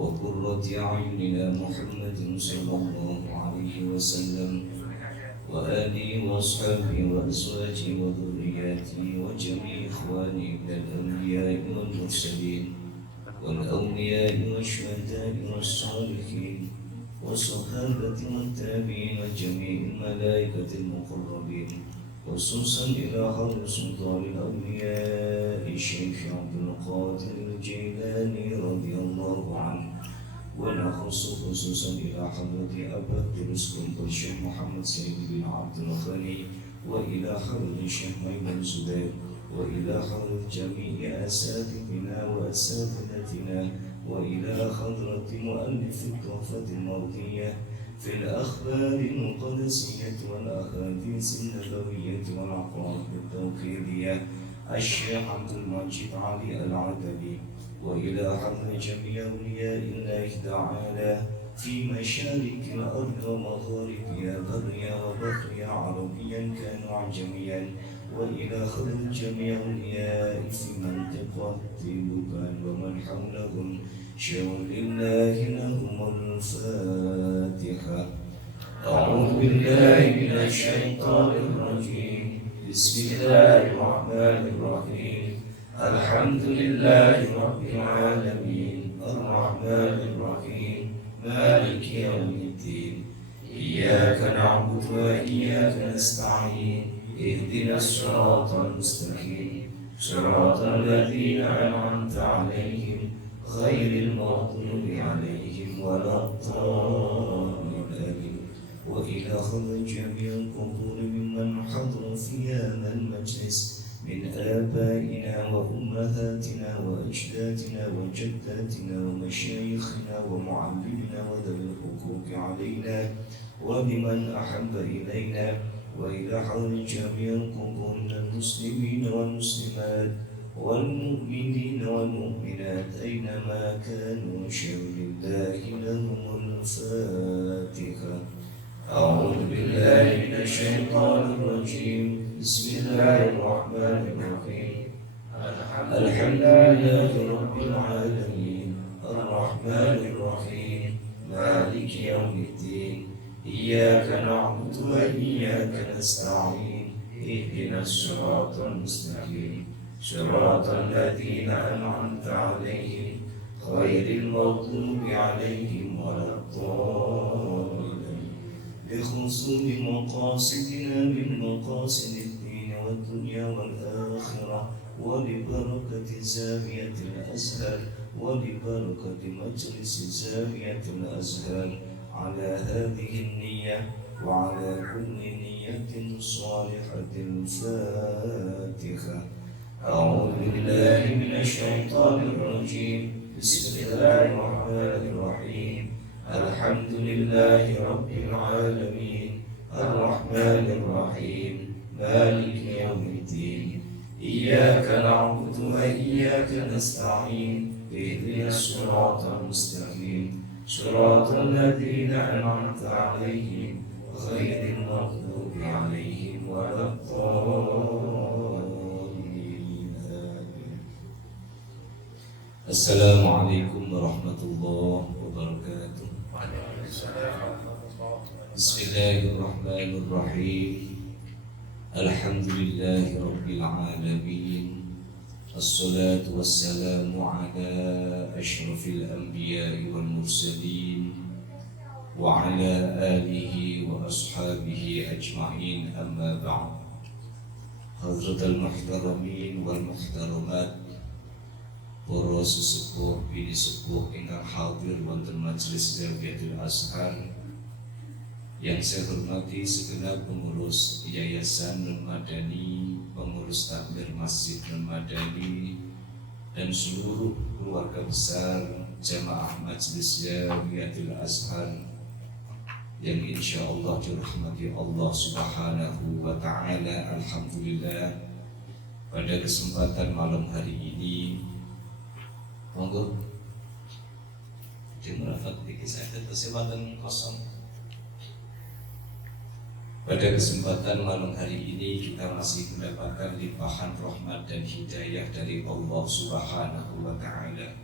وقرة أعيننا محمد صلى الله عليه وسلم وآله وأصحابه وأزواجه وذرياته وجميع إخوانه من الأنبياء والمرسلين والأولياء والشهداء والصالحين والصحابة والتابعين وجميع الملائكة المقربين، خصوصا إلى حضرة سلطان الأولياء الشيخ عبد القادر الجيلاني رضي الله عنه، ونخص خصوصا إلى حضرة أبا الرزق الشيخ محمد سيد بن عبد الغني، وإلى حضرة الشيخ ميمون زبير، وإلى حضرة جميع أساتذتنا وأساتذتنا، وإلى حضرة مؤلف التحفة المرضية في الأخبار المقدسية والأحاديث النبوية والعقائد التوحيدية الشيخ عبد المجيد علي العتبي، وإلى حضرة جميع أولياء الله تعالى في مشارق الأرض ومغاربها بريا وبحريا عربيا كانوا عجميا، وإلى حضرة جميع أولياء في منطقة لبنان ومن حولهم شر الله لهم الفاتحة. أعوذ بالله من الشيطان الرجيم. بسم الله الرحمن الرحيم. الحمد لله رب العالمين الرحمن الرحيم مالك يوم الدين إياك نعبد وإياك نستعين اهدنا الصراط المستقيم صراط الذين أنعمت عليهم غير المغضوب عليهم ولا الضالين. وإلى حضرة جميع القبور ممن حضر في هذا المجلس من آبائنا وأمهاتنا وأجدادنا وجداتنا ومشايخنا ومعلمنا وذوي الحقوق علينا وبمن أحب إلينا، وإلى حضرة جميع القبور من المسلمين والمسلمات والمؤمنين والمؤمنات أينما كانوا شر الله لهم الفاتحة. أعوذ بالله من الشيطان الرجيم. بسم الله الرحمن الرحيم. الحمد لله رب العالمين الرحمن الرحيم مالك يوم الدين إياك نعبد وإياك نستعين اهدنا الصراط المستقيم صراط الذين أنعمت عليهم غير المغضوب عليهم ولا الضالين. بخصوص مقاصدنا من مقاصد الدين والدنيا والآخرة، ولبركة زاوية الأزهر ولبركة مجلس زاوية الأزهر على هذه النية وعلى كل نية صالحة. الفاتحة. أعوذ بالله من الشيطان الرجيم. بسم الله الرحمن الرحيم. الحمد لله رب العالمين الرحمن الرحيم مالك يوم الدين إياك نعبد وإياك نستعين اهدنا الصراط المستقيم صراط الذين أنعمت عليهم غير المغضوب عليهم ولا الضالين. السلام عليكم ورحمة الله وبركاته. بسم الله الرحمن الرحيم. الحمد لله رب العالمين الصلاة والسلام على أشرف الأنبياء والمرسلين وعلى آله وأصحابه أجمعين. أما بعد. حضرة المحترمين والمحترمات, para sesepuh bini sepuh ingkang hadir wonten majelis Zawiyatul Azhar yang saya hormati segenap pengurus Yayasan Nur Madani, pengurus takmir Masjid Nur Madani, dan seluruh keluarga besar jamaah Majelis Zawiyatul Azhar yang insya Allah dirahmati Allah Subhanahu wa Ta'ala. Alhamdulillah, pada kesempatan malam hari ini, monggo dimurafat kisah kesempatan kosong. Pada kesempatan malam hari ini kita masih mendapatkan limpahan rahmat dan hidayah dari Allah Subhanahu wa Ta'ala.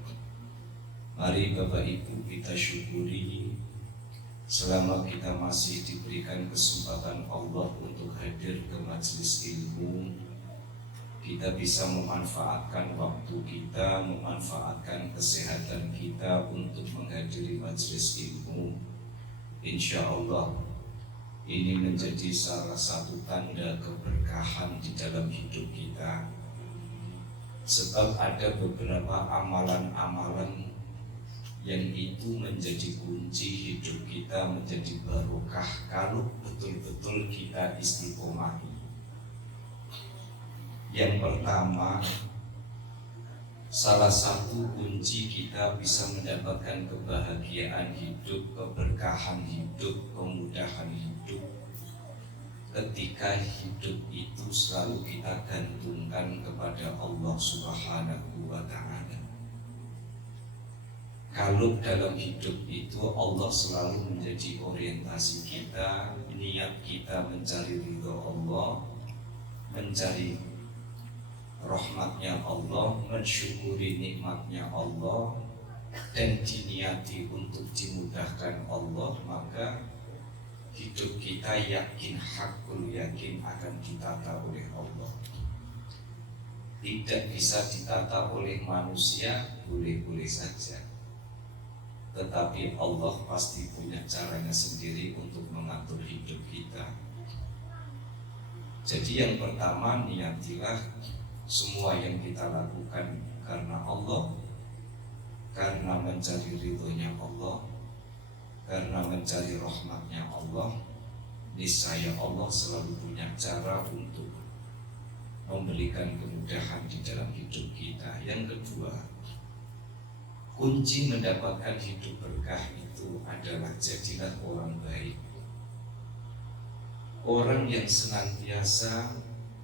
Mari Bapak Ibu kita syukuri selama kita masih diberikan kesempatan Allah untuk hadir ke majelis ilmu, kita bisa memanfaatkan waktu kita, memanfaatkan kesehatan kita untuk menghadiri majelis ilmu. Insya Allah ini menjadi salah satu tanda keberkahan di dalam hidup kita. Sebab ada beberapa amalan-amalan yang itu menjadi kunci hidup kita menjadi barokah kalau betul-betul kita istiqomahi. Yang pertama, salah satu kunci kita bisa mendapatkan kebahagiaan hidup, keberkahan hidup, kemudahan hidup ketika hidup itu selalu kita gantungkan kepada Allah Subhanahu wa Ta'ala. Kalau dalam hidup itu Allah selalu menjadi orientasi kita, niat kita mencari ridho Allah, mencari rahmatnya Allah, mensyukuri nikmatnya Allah, dan diniati untuk dimudahkan Allah, maka hidup kita hakul yakin akan ditata oleh Allah. Tidak bisa ditata oleh manusia, boleh-boleh saja, tetapi Allah pasti punya caranya sendiri untuk mengatur hidup kita. Jadi yang pertama, niatilah semua yang kita lakukan karena Allah, karena mencari ridhonya Allah, karena mencari rahmatnya Allah. Niscaya Allah selalu punya cara untuk memberikan kemudahan di dalam hidup kita. Yang kedua, kunci mendapatkan hidup berkah itu adalah jadilah orang baik, orang yang senantiasa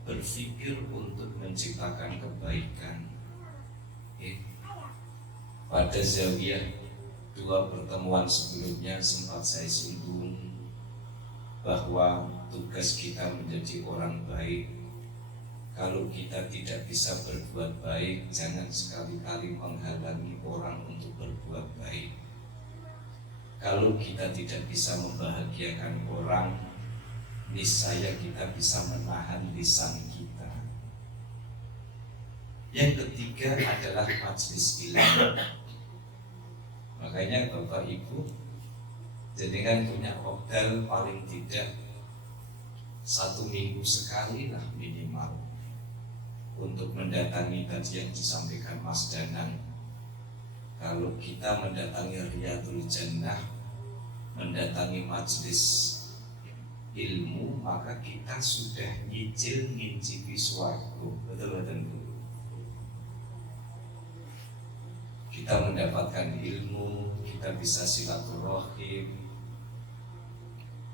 berpikir untuk menciptakan kebaikan. Pada zawiyah 2 pertemuan sebelumnya sempat saya singgung bahwa tugas kita menjadi orang baik. Kalau kita tidak bisa berbuat baik, jangan sekali-kali menghalangi orang untuk berbuat baik. Kalau kita tidak bisa membahagiakan orang, niscaya kita bisa menahan lisan kita. Yang ketiga adalah majelis ilmu. Makanya Bapak Ibu, jenengan punya hotel paling tidak 1 minggu sekali lah minimal untuk mendatangi tadi yang disampaikan Mas Danang. Kalau kita mendatangi Riyadul Jannah, mendatangi majelis ilmu, maka kita sudah ngincipi swarga. Betul-betul. Kita mendapatkan ilmu, kita bisa silaturahim,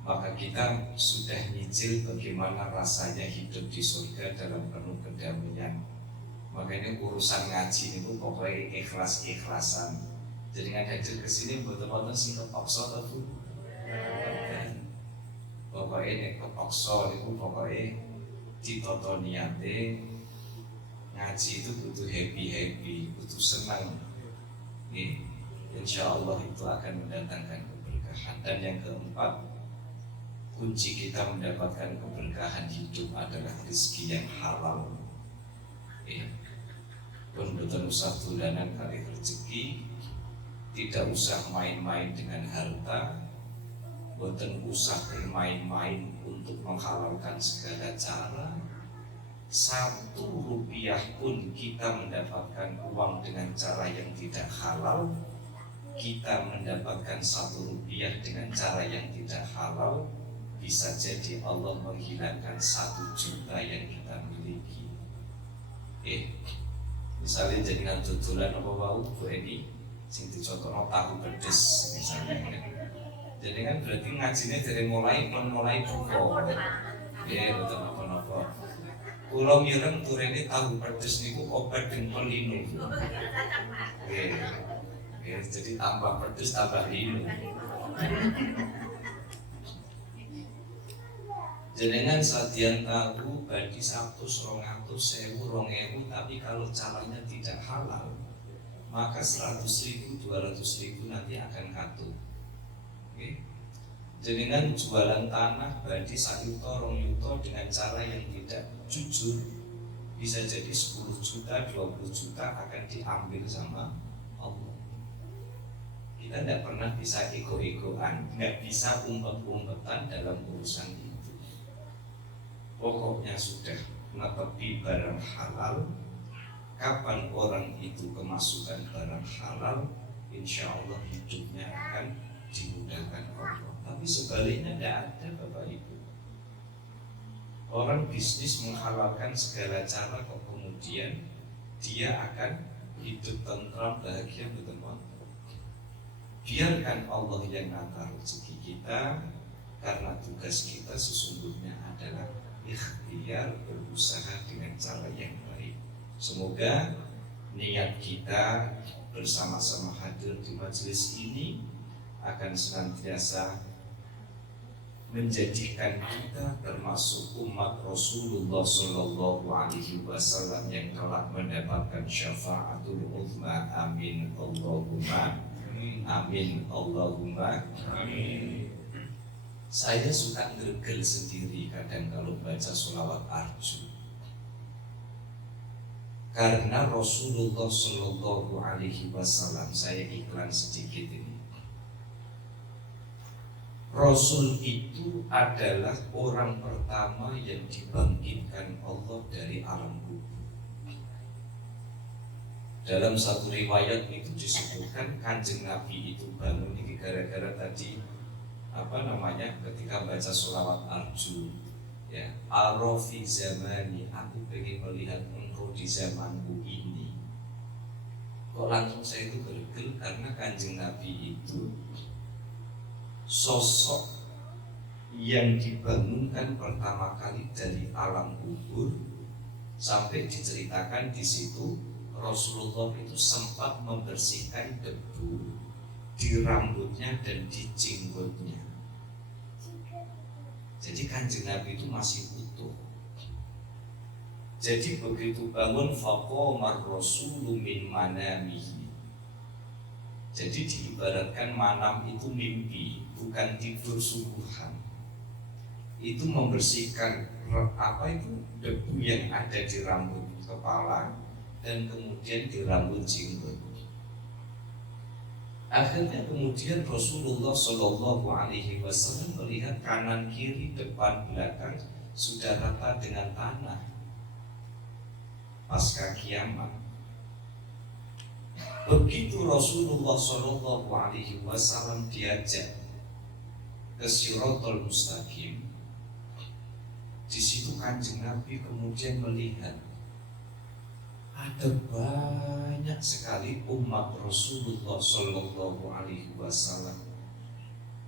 maka kita sudah nyicil bagaimana rasanya hidup di surga dalam penuh kedamaian. Makanya urusan ngaji itu pokoknya ikhlas-ikhlasan. Jadi hadir ke sini betul-betul sing kepaksa atau pokoknya nek kepaksa itu pokoknya ditoto niate. Ngaji itu butuh happy, butuh senang. Insya Allah itu akan mendatangkan keberkahan. Dan yang keempat, kunci kita mendapatkan keberkahan hidup adalah rezeki yang halal. Pun betul usah tulanan kali rezeki, tidak usah main-main dengan harta, boten usah main-main untuk menghalalkan segala cara. 1 rupiah pun kita mendapatkan uang dengan cara yang tidak halal, kita mendapatkan 1 rupiah dengan cara yang tidak halal, bisa jadi Allah menghilangkan 1 juta yang kita miliki. Misalnya jenengan tutulan apa bau Bu Edi sing dicontohno tahu pedes misalnya. Jadi kan berarti ngajinya dari mulai buka. Betul apa-apa. Kula mireng turene tahu pedes niku obat dengkul linu. Jadi tambah pedes tambah linu. Jenengan sadian tahu bagi 100, 200, 1000, 2000, tapi kalau caranya tidak halal, maka 100.000, 200.000 nanti akan katut. Okay? Jenengan jualan tanah berarti 1 yuta, 2 yuta dengan cara yang tidak jujur, bisa jadi 10 juta, 20 juta akan diambil sama Allah. Kita tidak pernah bisa ego-egoan, nggak bisa umpet-umpetan dalam urusan itu. Pokoknya sudah menepi barang halal. Kapan orang itu kemasukan barang halal, insya Allah hidupnya akan dimudahkan Allah. Tapi sebaliknya tidak ada, Bapak Ibu. Orang bisnis menghalalkan segala cara, kok kemudian dia akan hidup tentram, bahagia, betul. Biarkan Allah yang nata rezeki kita, karena tugas kita sesungguhnya adalah ikhtiar berusaha dengan cara yang baik. Semoga niat kita bersama-sama hadir di majelis ini akan senantiasa menjadikan kita termasuk umat Rasulullah Sallallahu Alaihi Wasallam yang telah mendapatkan syafaatul uzma. Amin Allahumma amin Allahumma amin. Saya suka ngergel sendiri kadang kalau baca sholawat arju, karena Rasulullah Sallallahu Alaihi Wasallam, saya iklan sedikit ini, Rasul itu adalah orang pertama yang dibangkitkan Allah dari alam kubur. Dalam satu riwayat itu disebutkan Kanjeng Nabi itu bangun ini gara-gara tadi ketika baca sholawat arju, ya, Arofi zamani, aku pengen melihat engkau di zamanku ini. Kok langsung saya itu gergel, karena Kanjeng Nabi itu sosok yang dibangunkan pertama kali dari alam kubur, sampai diceritakan di situ Rasulullah itu sempat membersihkan debu di rambutnya dan di jenggotnya. Jadi Kanjeng Nabi itu masih utuh. Jadi begitu bangun, faqamar rasulu min manamihi. Jadi diibaratkan manam itu mimpi, bukan tidur sungguhan. Itu membersihkan debu yang ada di rambut kepala dan kemudian di rambut jenggot. Akhirnya kemudian Rasulullah Shallallahu Alaihi Wasallam melihat kanan kiri depan belakang sudah rata dengan tanah pasca kiamat. Begitu Rasulullah Shallallahu Alaihi Wasallam diajak ke Shirathul Mustaqim, di situ Kanjeng Nabi kemudian melihat ada banyak sekali umat Rasulullah Shallallahu Alaihi Wasallam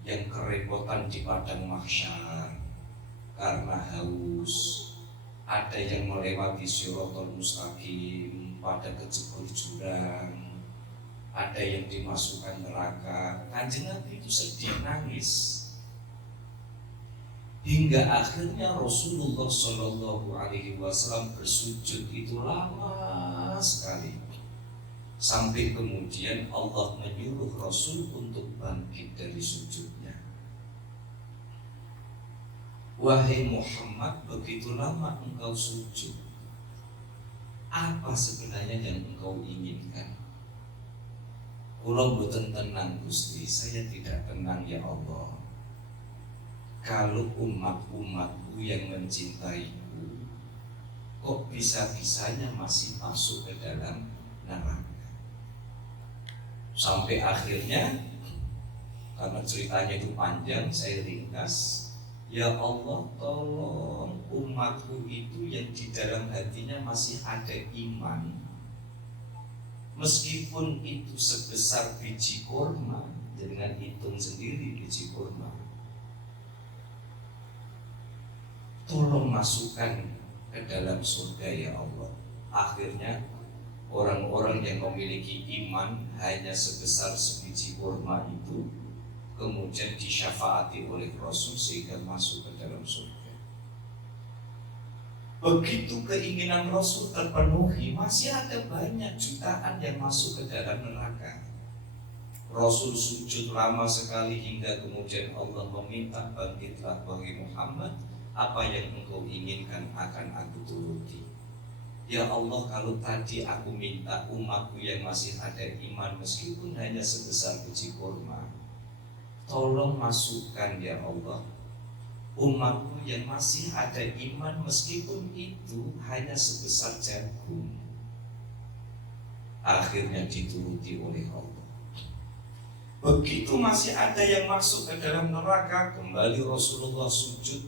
yang kerepotan di padang mahsyar karena haus. Ada yang melewati Shirathul Mustaqim pada kejebur jurang, ada yang dimasukkan neraka. Kanjeng Nabi itu sedih nangis, hingga akhirnya Rasulullah Shallallahu Alaihi Wasallam bersujud itu lama sekali, sampai kemudian Allah menyuruh Rasul untuk bangkit dari sujudnya. Wahai Muhammad, begitu lama engkau sujud, apa sebenarnya yang engkau inginkan? Kula boten tenang Gusti, saya tidak tenang ya Allah. Kalau umat-umatku yang mencintaiku kok bisa-bisanya masih masuk ke dalam neraka. Sampai akhirnya, karena ceritanya itu panjang, saya ringkas. Ya Allah, tolong umatku itu yang di dalam hatinya masih ada iman, meskipun itu sebesar biji kurma. Dengan hitung sendiri biji kurma, tolong masukkan ke dalam surga ya Allah. Akhirnya orang-orang yang memiliki iman hanya sebesar sebiji kurma itu kemudian disyafaati oleh Rasul sehingga masuk ke dalam surga. Begitu keinginan Rasul terpenuhi, masih ada banyak jutaan yang masuk ke dalam neraka. Rasul sujud lama sekali hingga kemudian Allah meminta, bangkitlah wahai Muhammad, apa yang engkau inginkan akan aku turuti. Ya Allah, kalau tadi aku minta umatku yang masih ada iman meskipun hanya sebesar biji kurma, tolong masukkan ya Allah umatku yang masih ada iman meskipun itu hanya sebesar jagung. Akhirnya dituruti oleh Allah. Begitu masih ada yang masuk ke dalam neraka, kembali Rasulullah sujud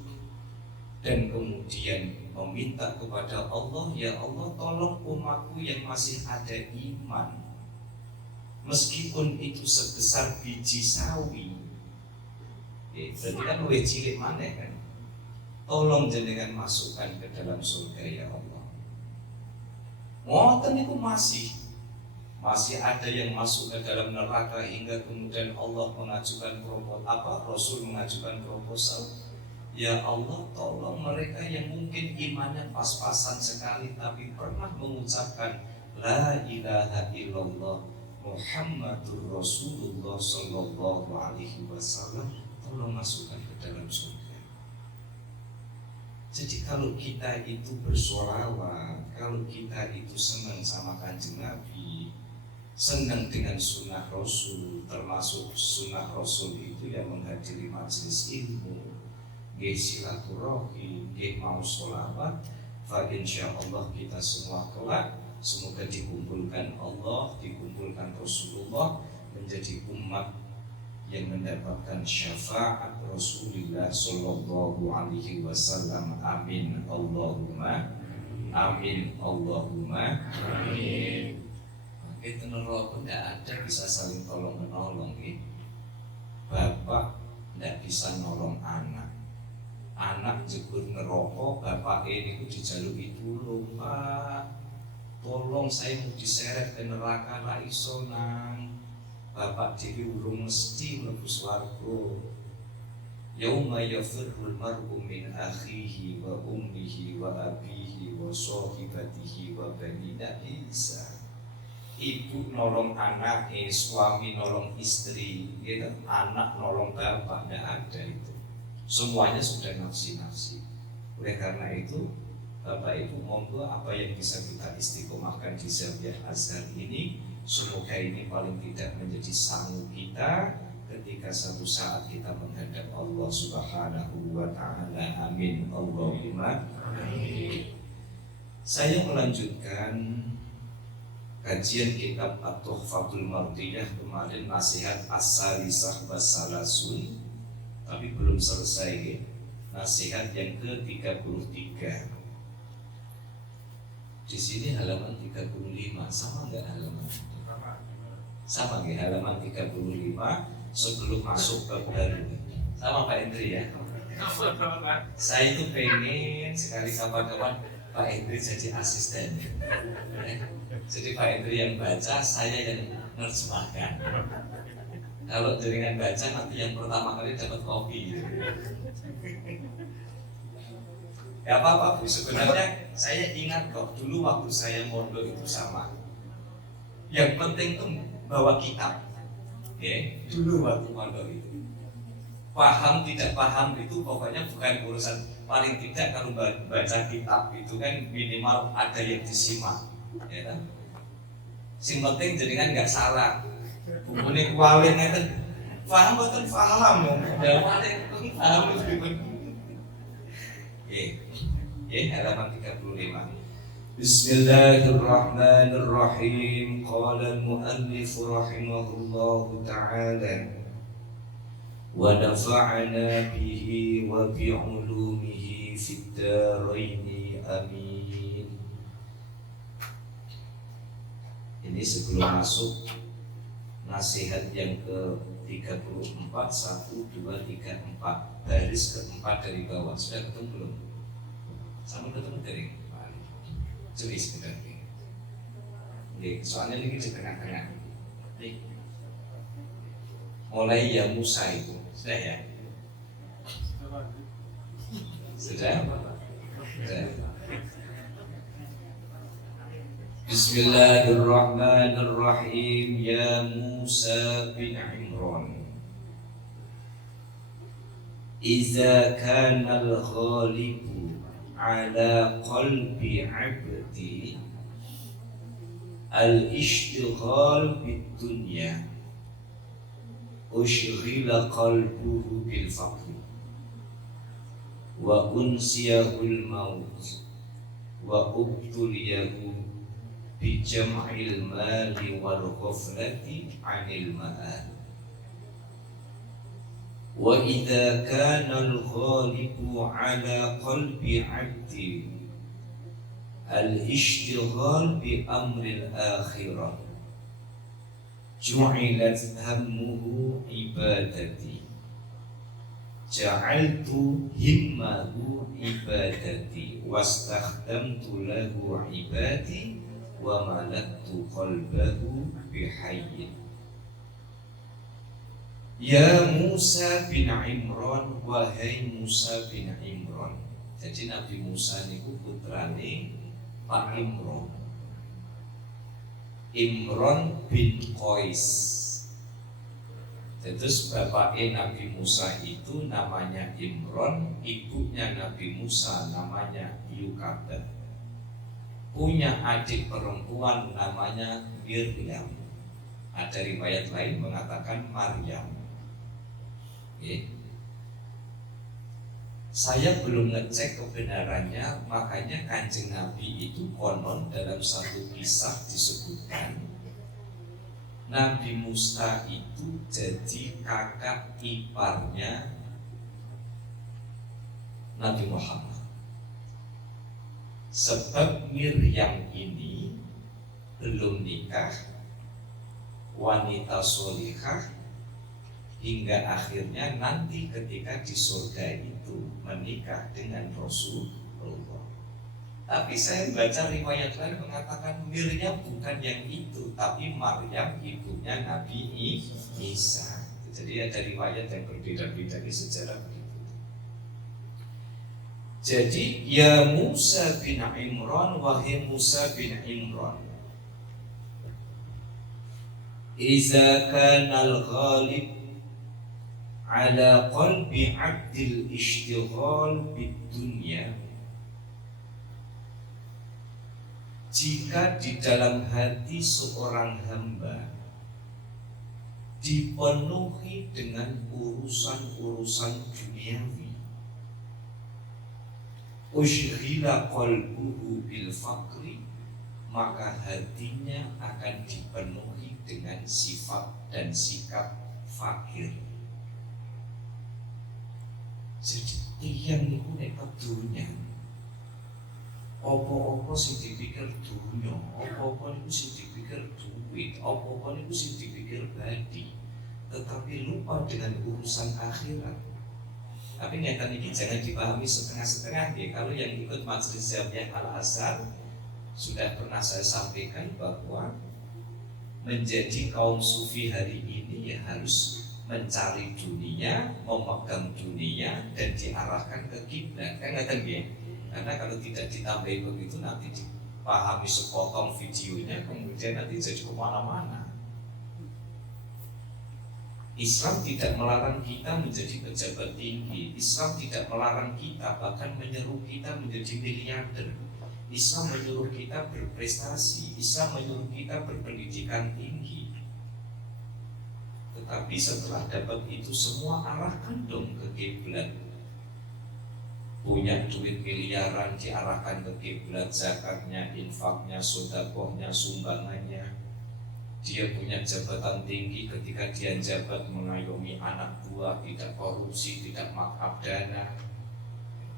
dan kemudian meminta kepada Allah, ya Allah, tolong umatku yang masih ada iman meskipun itu sebesar biji sawi. Berarti kan lebih cilik mana kan? Tolong jenengan masukkan ke dalam surga ya Allah. Ngoten itu masih ada yang masuk ke dalam neraka hingga kemudian Allah mengajukan proposal, Rasul mengajukan proposal. Ya Allah, tolong mereka yang mungkin imannya pas-pasan sekali tapi pernah mengucapkan La ilaha illallah Muhammadur Rasulullah sallallahu alaihi wasallam, tolong masukkan ke dalam surga. Jadi kalau kita itu bersolawat, kalau kita itu senang sama Kanjeng Nabi, senang dengan sunnah Rasul, termasuk sunnah Rasul itu yang menghadiri majelis ilmu, nggih silaturahmi, nggih mau sholawat, fa insyaallah kita semua kelak semoga dikumpulkan Allah, dikumpulkan Rasulullah menjadi umat yang mendapatkan syafaat Rasulullah sallallahu alaihi wasallam. Amin Allahumma amin Allahumma amin. Itu neraka tidak ada bisa saling tolong menolong. Bapak tidak bisa nolong anak, anak jebur neraka, bapak ini dijaluki tulung, Pak tolong saya mau diseret ke neraka ra iso nang. Bapak dewi urung mesti mlebu swarga. Yauma yafirrul mar'u min akhihi wa ummihi wa abihi wa sahibatihi wa banina isa. Ibu nolong anak, suami nolong istri, gitu. Anak nolong bapak, tidak ada itu. Semuanya sudah nafsi-nafsi. Oleh karena itu, Bapak Ibu monggo apa yang bisa kita istiqomahkan di Zawiyah Azhar ini, semoga ini paling tidak menjadi sanggup kita ketika satu saat kita menghadap Allah Subhanahu wa ta'ala. Amin Allahumma amin. Saya melanjutkan kajian kitab At-Tuhfatul Mardiyah kemarin, nasihat as-salisah was-salasun, tapi belum selesai. Nasihat yang ke-33. Di sini halaman 35, sama nggak halaman? Sama nggak halaman 35 sebelum masuk ke baru. Sama Pak Hendri ya? Saya itu pengen sekali kapan-kapan Pak Hendri jadi asisten. Jadi Pak Hendri yang baca, saya yang menerjemahkan. Kalau jaringan baca nanti yang pertama kali dapat kopi. Ya apa-apa Bu, sebenarnya saya ingat kok dulu waktu saya mondok itu sama. Yang penting tuh bawa kitab. Ya, dulu waktu mondok itu. Paham tidak paham itu pokoknya bukan urusan. Paling tidak kalau baca kitab itu kan minimal ada yang disimak, ya kan? Sing penting jaringan nggak salah. Bukunya kualin itu paham betul paham dong. Kualin paham itu. Halaman 35. Bismillahirrahmanirrahim. Qala al-muallif rahimahullahu ta'ala wa nafa'ana bihi wa bi'ulumihi fid daraini amin. Ini sebelum masuk nasihat yang ke-34, 1, 2, 3, 4, baris keempat dari bawah. Sudah ketemu belum? Sama ketemu dari jadi sebentar nih. Soalnya ini di tengah-tengah. Nih. Mulai ya Musa itu sudah ya? Sudah? Sudah. Bismillahirrahmanirrahim. Ya Musa bin Imran, Iza kana al-ghalibu ala qalbi abdi al-ishtighal bid-dunya ushghila qalbuhu bil faqri wa unsiyahul maut wa ubtuliyahu bi jam'il mali wal ghaflati 'anil ma'al. Wa idza kana al-ghalibu 'ala qalbi 'abdi al-ishtighal bi amril akhirah ju'ilat hammuhu ibadati ja'altu himmahu ibadati wastakhdamtu lahu ibadi wa malaktu qalbahu bihayyin. Ya Musa bin Imran, wahai Musa bin Imran. Jadi Nabi Musa niku putrane Pak Imran. Imran bin Qais. Terus bapaknya Nabi Musa itu namanya Imran, ibunya Nabi Musa namanya Yukabah. Punya adik perempuan namanya Miriam. Ada riwayat lain mengatakan Maryam. Saya belum ngecek kebenarannya, makanya Kanjeng Nabi itu konon dalam satu kisah disebutkan Nabi Musa itu jadi kakak iparnya Nabi Muhammad. Sebab Miriam ini belum nikah, wanita solihah, hingga akhirnya nanti ketika di surga itu menikah dengan Rasulullah. Tapi saya baca riwayat lain mengatakan Miriam bukan yang itu, tapi Maryam ibunya Nabi Isa. Jadi ada riwayat yang berbeda-beda di sejarah begitu. Jadi ya Musa bin Imran, wahai Musa bin Imran, Iza kanal ghalib ala qalbi abdil ishtighal bid dunya, jika di dalam hati seorang hamba dipenuhi dengan urusan-urusan duniawi, ushghila qalbuhu bil faqri, maka hatinya akan dipenuhi dengan sifat dan sikap fakir. Jadi tiyang niku nek kedunya apa-apa sing dipikir dunya, apa-apa niku sing dipikir duit, apa-apa niku sing dipikir badi, tetapi lupa dengan urusan akhirat. Tapi nyata ini jangan dipahami setengah-setengah ya. Kalau yang ikut majelis Jamiah Al-Azhar sudah pernah saya sampaikan bahwa menjadi kaum sufi hari ini ya harus mencari dunia, memegang dunia dan diarahkan ke kiblat. Kan ngerti ya? Karena kalau tidak ditambahi begitu nanti dipahami sepotong videonya kemudian nanti jadi kemana-mana. Islam tidak melarang kita menjadi pejabat tinggi. Islam tidak melarang kita bahkan menyeru kita menjadi miliarder. Islam menyuruh kita berprestasi. Islam menyuruh kita berpendidikan tinggi. Tetapi setelah dapat itu semua arahkan dong ke kiblat. Punya duit miliaran diarahkan ke kiblat, zakatnya, infaknya, sedekahnya, sumbangannya. Dia punya jabatan tinggi, ketika dia jabat mengayomi anak buah, tidak korupsi, tidak markup dana,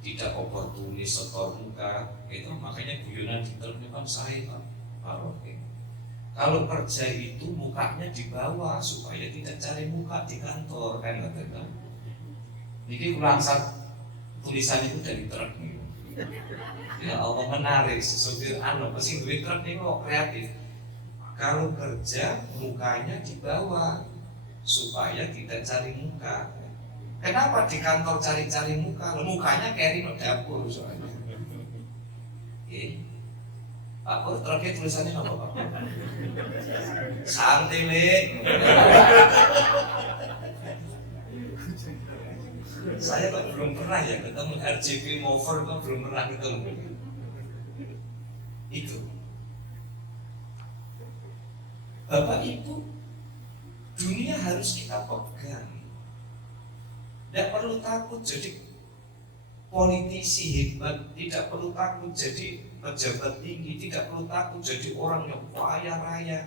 tidak oportunis setor muka. Itu makanya guyonan di terdepan saya Pak. Kalau kerja itu mukanya di bawah supaya tidak cari muka di kantor, kan katakan. Ini langsat tulisan itu dari truk nih. Ya Allah menarik, sesopir pasti duit truk nih kok kreatif. Kalau kerja mukanya di bawah supaya tidak cari muka. Kenapa di kantor cari-cari muka? Mukanya kayak di dapur soalnya. Aku terakhir tulisannya apa Pak? Santai Lek. Saya kok belum pernah ya ketemu RGB mover, kok belum pernah ketemu. Itu. Bapak Ibu, dunia harus kita pegang. Tidak perlu takut jadi politisi hebat, tidak perlu takut jadi pejabat tinggi, tidak perlu takut jadi orang yang kaya raya.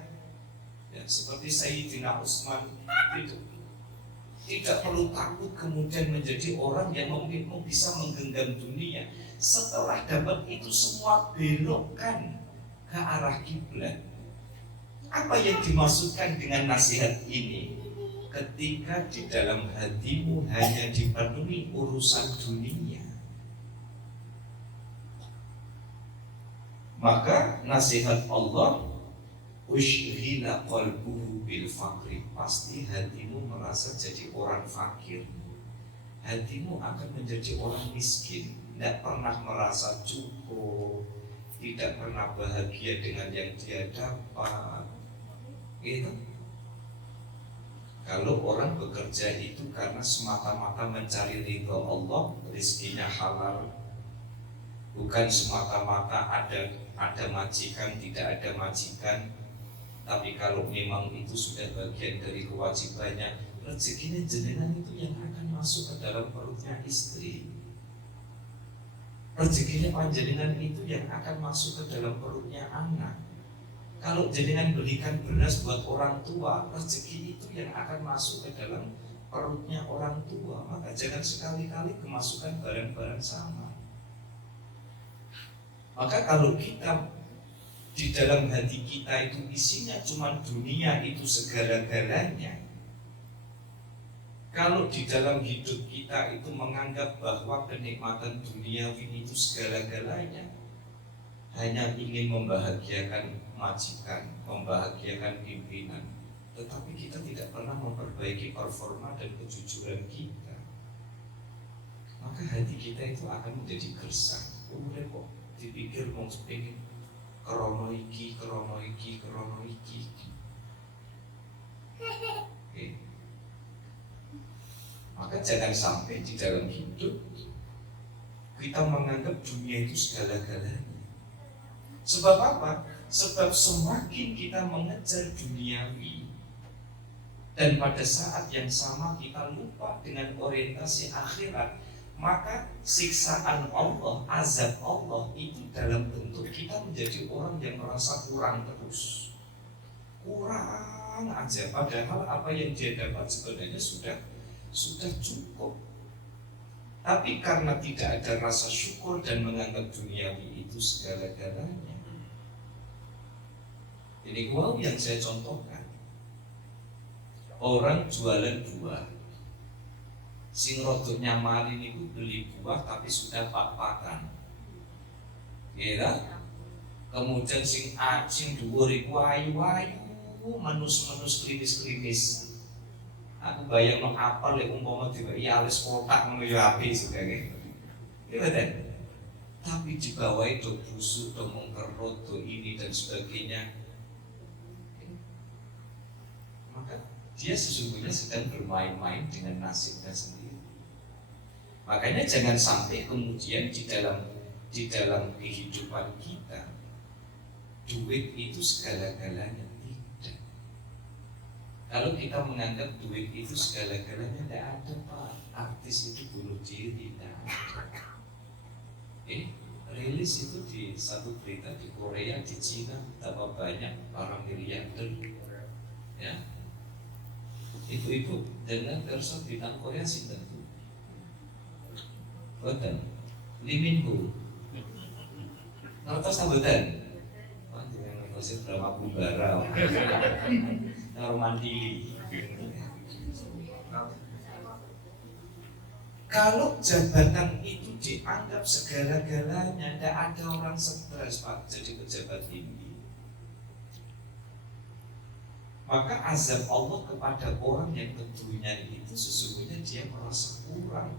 Ya, seperti Sayyidina Utsman itu. Tidak perlu takut kemudian menjadi orang yang mungkin bisa menggenggam dunia. Setelah dapat itu semua, belokkan ke arah kiblat. Apa yang dimaksudkan dengan nasihat ini? Ketika di dalam hatimu hanya dipenuhi urusan dunia, maka nasihat Allah, ushghila qalbuhu bil faqri, pasti hatimu merasa jadi orang fakir. Hatimu akan menjadi orang miskin, tidak pernah merasa cukup, tidak pernah bahagia dengan yang dia dapat. Gitu. Kalau orang bekerja itu karena semata-mata mencari ridho Allah, rezekinya halal, bukan semata-mata ada majikan, tidak ada majikan. Tapi kalau memang itu sudah bagian dari kewajibannya, rezekinya jenengan itu yang akan masuk ke dalam perutnya istri. Rezekinya panjenengan itu yang akan masuk ke dalam perutnya anak. Kalau jenengan belikan beras buat orang tua, rezeki itu yang akan masuk ke dalam perutnya orang tua. Maka jangan sekali-kali kemasukan barang-barang sama. Maka kalau kita di dalam hati kita itu isinya cuma dunia itu segala-galanya, kalau di dalam hidup kita itu menganggap bahwa kenikmatan duniawi itu segala-galanya, hanya ingin membahagiakan majikan, membahagiakan pimpinan, tetapi kita tidak pernah memperbaiki performa dan kejujuran kita, maka hati kita itu akan menjadi gersang. Udah kok dipikir mau pengen krono iki. Maka jangan sampai di dalam hidup kita menganggap dunia itu segala-galanya. Sebab apa? Sebab semakin kita mengejar duniawi dan pada saat yang sama kita lupa dengan orientasi akhirat, maka siksaan Allah, azab Allah itu dalam bentuk kita menjadi orang yang merasa kurang terus. Kurang aja, padahal apa yang dia dapat sebenarnya sudah cukup. Tapi karena tidak ada rasa syukur dan menganggap duniawi itu segala-galanya. Ini wow yang saya contohkan. Orang jualan buah, sing rodok nyamarin itu beli buah tapi sudah pak-pakan, ya. Kemudian sing dhuwur iku ayu-ayu, manus-manus klimis-klimis. Aku bayang no apel lek umpama diwehi alis kotak ngono ya apik juga gitu. Iya betul. Tapi di bawah itu busuk, do mengkerut, do ini dan sebagainya. Maka dia sesungguhnya sedang bermain-main dengan nasibnya sendiri. Makanya jangan sampai kemudian di dalam kehidupan kita duit itu segala-galanya. Tidak. Kalau kita menganggap duit itu segala-galanya, tidak ada Pak. Artis itu bunuh diri, tidak ada. Rilis itu di satu berita di Korea, di Cina, betapa banyak para miliarder, ya. Ibu-ibu dengan kerso bintang Korea sih tentu. Betul. Lee Min Ho. Ngertos sambutan. Wah, jangan ngertos drama Bumbara. Normandili. Kalau jabatan itu dianggap segala-galanya, tidak ada orang stres Pak jadi pejabat tinggi. Maka azab Allah kepada orang yang tentunya itu sesungguhnya dia merasa kurang.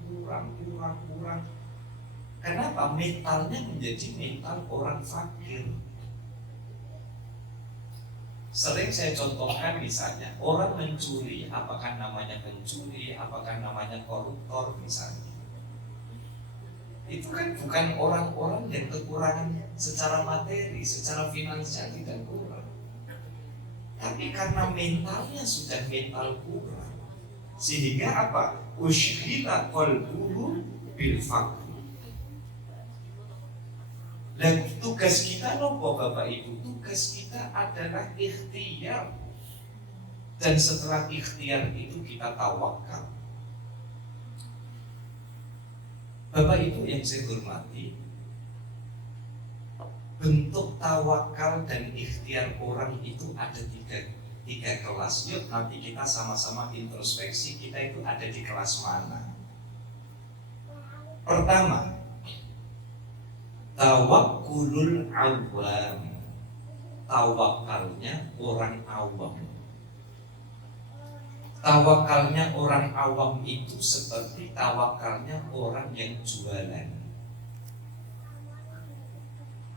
Kenapa? Mentalnya menjadi mental orang fakir. Sering saya contohkan misalnya orang mencuri, apakah namanya pencuri, apakah namanya koruptor misalnya. Itu kan bukan orang-orang yang kekurangan secara materi, secara finansial tidak kurang. Tapi karena mentalnya sudah mental kurang, sehingga apa? Ushghila qalbuhu bil faqr. Dan tugas kita nopo Bapak Ibu, tugas kita adalah ikhtiar. Dan setelah ikhtiar itu kita tawakal. Bapak Ibu yang saya hormati, bentuk tawakal dan ikhtiar orang itu ada tiga kelas. Yuk nanti kita sama-sama introspeksi, kita itu ada di kelas mana. Pertama, tawakkulul awam, tawakalnya orang awam. Tawakalnya orang awam itu seperti tawakalnya orang yang jualan.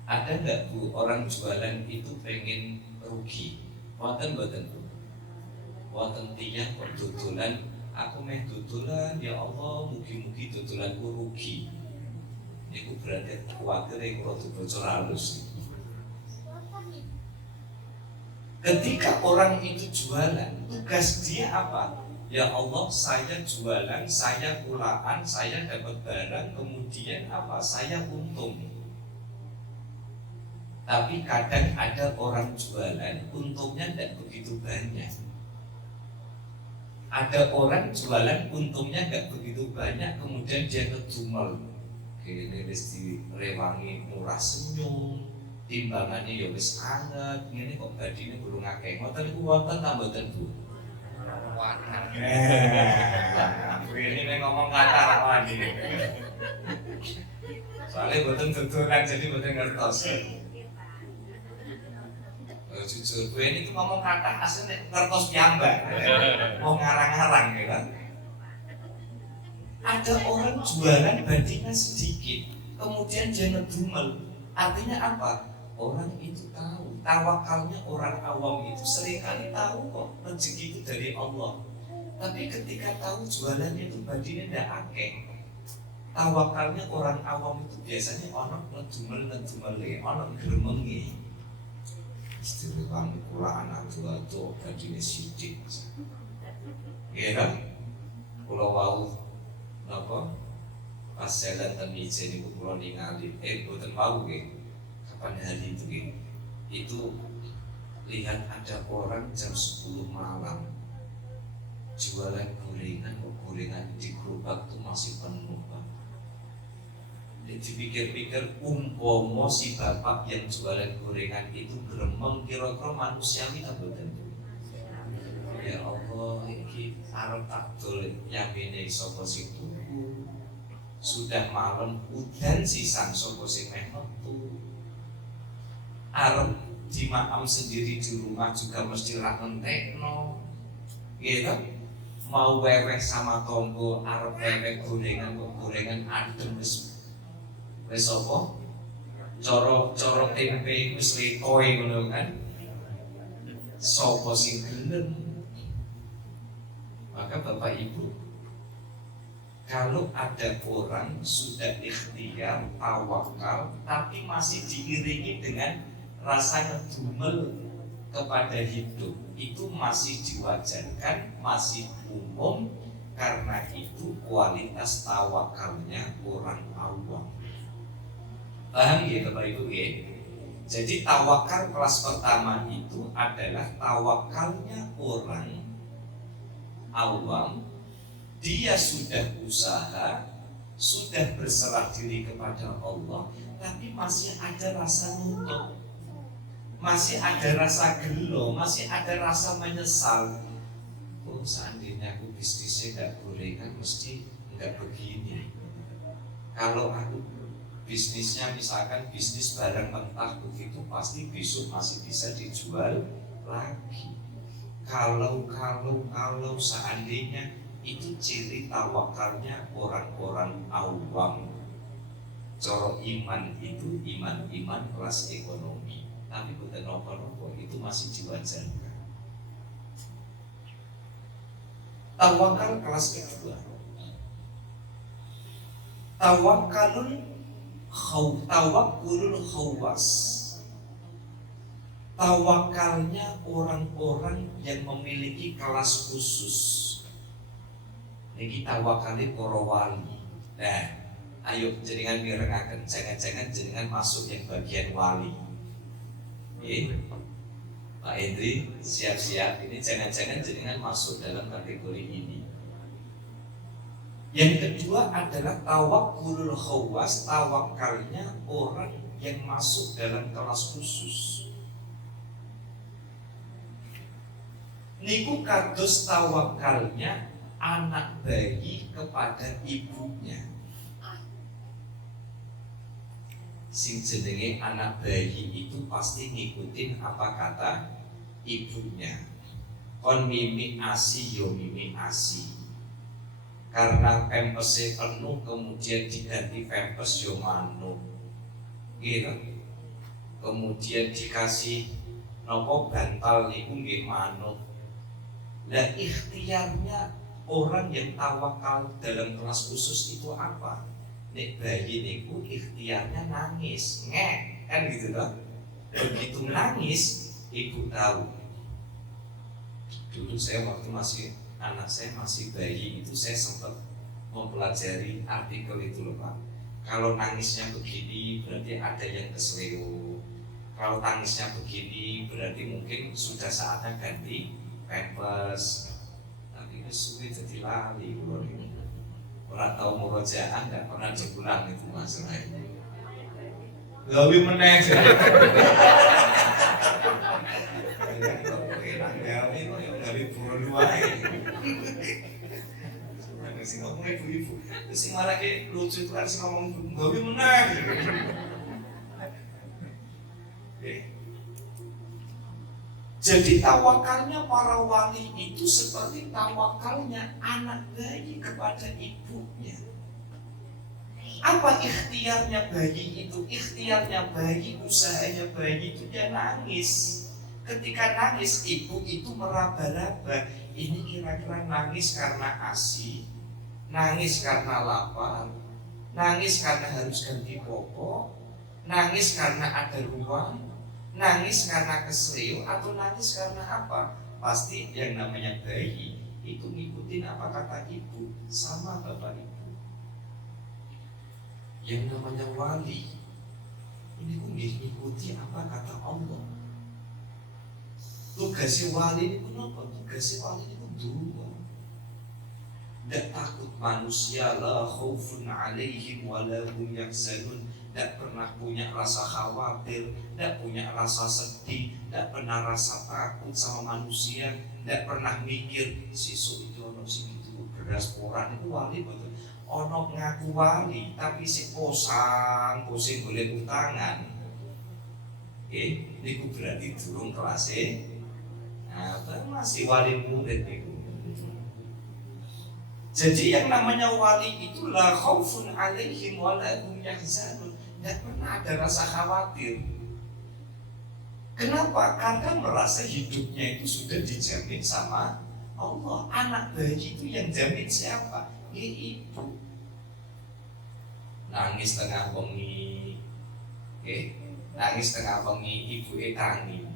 Ada nggak Bu orang jualan itu pengen rugi? Wonten mboten Bu? Wonten tiyang kok dodolan, aku meh dodolan ya Allah, mugi-mugi dodolanku rugi. Itu berarti khawatir kalau bocor halus. Ketika orang itu jualan, tugas dia apa? Ya Allah, saya jualan, saya kulaan, saya dapat barang, kemudian apa? Saya untung. Tapi kadang ada orang jualan, untungnya tidak begitu banyak. Ada orang jualan, untungnya tidak begitu banyak, kemudian dia ngedumel. Ini wis direwangi murah senyum, timbangannya ya wis anget, ini kok badine burung akeh. Ngoten niku wonten ta mboten Bu? Wonten. Ini ngomong kata wani. Soalnya mboten dodolan jadi mboten ngertos. Jujur gue ini ngomong kata aslinya ngertos piyambak. Mau ngarang-ngarang ya kan. Ada orang jualan bandingnya sedikit, kemudian dia ngedumel. Artinya apa? Orang itu tahu, tawakalnya orang awam itu seringkali tahu kok rezeki itu dari Allah. Tapi ketika tahu jualannya itu bandingnya tidak akeh, tawakalnya orang awam itu biasanya orang ngedumel, orang geremengi. Istilah kula anak tua bandingnya sidik. Iya kan? Kalau mau apa? Pas jalan dan ijen itu pulau ningali, bukan mau kapan hari itu itu lihat ada orang jam 10 malam jualan gorengan, gorengan di gerobak itu masih penuh Pak. Dipikir-pikir umpomo si bapak yang jualan gorengan itu gremeng kira-kira manusiawi tak betul. Ya Allah, ini arep takdol yamine sapa sing tuku. Sudah malam udan sisan sapa sing meh metu. Arep dimakam sendiri di rumah juga mesti ra ngentekno. Gitu. Mau weweh sama tonggo arep weweh gorengan adem wis apa? Coro tempe wis letoy ngono kan. Sapa sing gelem? Maka Bapak Ibu, kalau ada orang sudah ikhtiar, tawakal, tapi masih diiringi dengan rasa ngedumel kepada hidup, itu masih diwajarkan, masih umum, karena itu kualitas tawakalnya orang awam. Paham ya Bapak Ibu ya? Jadi tawakal kelas pertama itu adalah tawakalnya orang awam, dia sudah usaha, sudah berserah diri kepada Allah, tapi masih ada rasa nuntut, masih ada rasa gelo, masih ada rasa menyesal. Oh seandainya aku bisnisnya gak gorengan mesti gak begini. Kalau aku bisnisnya misalkan bisnis barang mentah begitu, pasti besok masih bisa dijual lagi. Kalau seandainya itu ciri tawakalnya orang-orang awam. Coro iman itu iman kelas ekonomi. tapi bukan nopo-nopo, itu masih diwajarkan. Tawakal kelas kedua. Tawakulul khawas. Tawakalnya orang-orang yang memiliki kelas khusus. Niki tawakali para wali. Nah, ayo jenengan mirengaken, jangan-jangan jenengan masuk yang bagian wali. Pak Hendri, siap-siap. Ini jangan-jangan jenengan masuk dalam kategori ini. Yang kedua adalah tawakulul khawas, tawakalnya orang yang masuk dalam kelas khusus. Niku kados tawakalnya anak bayi kepada ibunya. Sing jenenge anak bayi itu pasti ngikutin apa kata ibunya. Kon mimi asi yo mimi asi. Karena pempesnya penuh kemudian diganti pempes yo manuk. Gitu. Kemudian dikasih nopo bantal niku nggih manuk. Dan ikhtiarnya orang yang tawakal dalam kelas khusus itu apa? Nek bayi niku ikhtiarnya nangis, ngek, kan gitu loh. Begitu nangis, ibu tahu. Dulu saya waktu anak saya masih bayi itu saya sempat mempelajari artikel itu loh Pak. Kalau nangisnya begini berarti ada yang keseleo. Kalau tangisnya begini berarti mungkin sudah saatnya ganti pampers. Tapi itu sulit jadi lali loh. Orang tahu murojaah nggak pernah diulang itu masalah itu. Gawe meneh. Gawe buron wae. Sing ngomong ibu-ibu, sing malah kayak lucu itu kan sing ngomong gawe meneh. Jadi tawakalnya para wali itu seperti tawakalnya anak bayi kepada ibunya. Apa ikhtiarnya bayi itu? Ikhtiarnya bayi, usahanya bayi itu dia nangis. Ketika nangis, ibu itu meraba-raba. Ini kira-kira nangis karena ASI, nangis karena lapar, nangis karena harus ganti popok, nangis karena ada ruang, nangis karena keselio, atau nangis karena apa? Pasti yang namanya bayi itu ngikutin apa kata ibu sama bapak ibu. Yang namanya wali ini mengikuti apa kata Allah. Tugasnya wali ini kenapa? Tugasnya wali ini dua. Tidak takut manusia, la khaufun alaihim wa la hum yahzanun. Tidak pernah punya rasa khawatir, tidak punya rasa sedih, tidak pernah rasa takut sama manusia, tidak pernah mikir sisuk itu ono sing itu beras poran itu wali betul. Ono ngaku wali tapi si posang, pusing golek utangan. Niku berarti durung kelasnya. Nah, masih wali murid niku. Jadi yang namanya wali itu la khaufun alaihim wa la hum yahzanun. Tidak pernah ada rasa khawatir. Kenapa? Karena merasa hidupnya itu sudah dijamin sama Allah. Anak bayi itu yang jamin siapa? Ya ibu. Nangis tengah bengi, nangis tengah bengi, ibu tangi.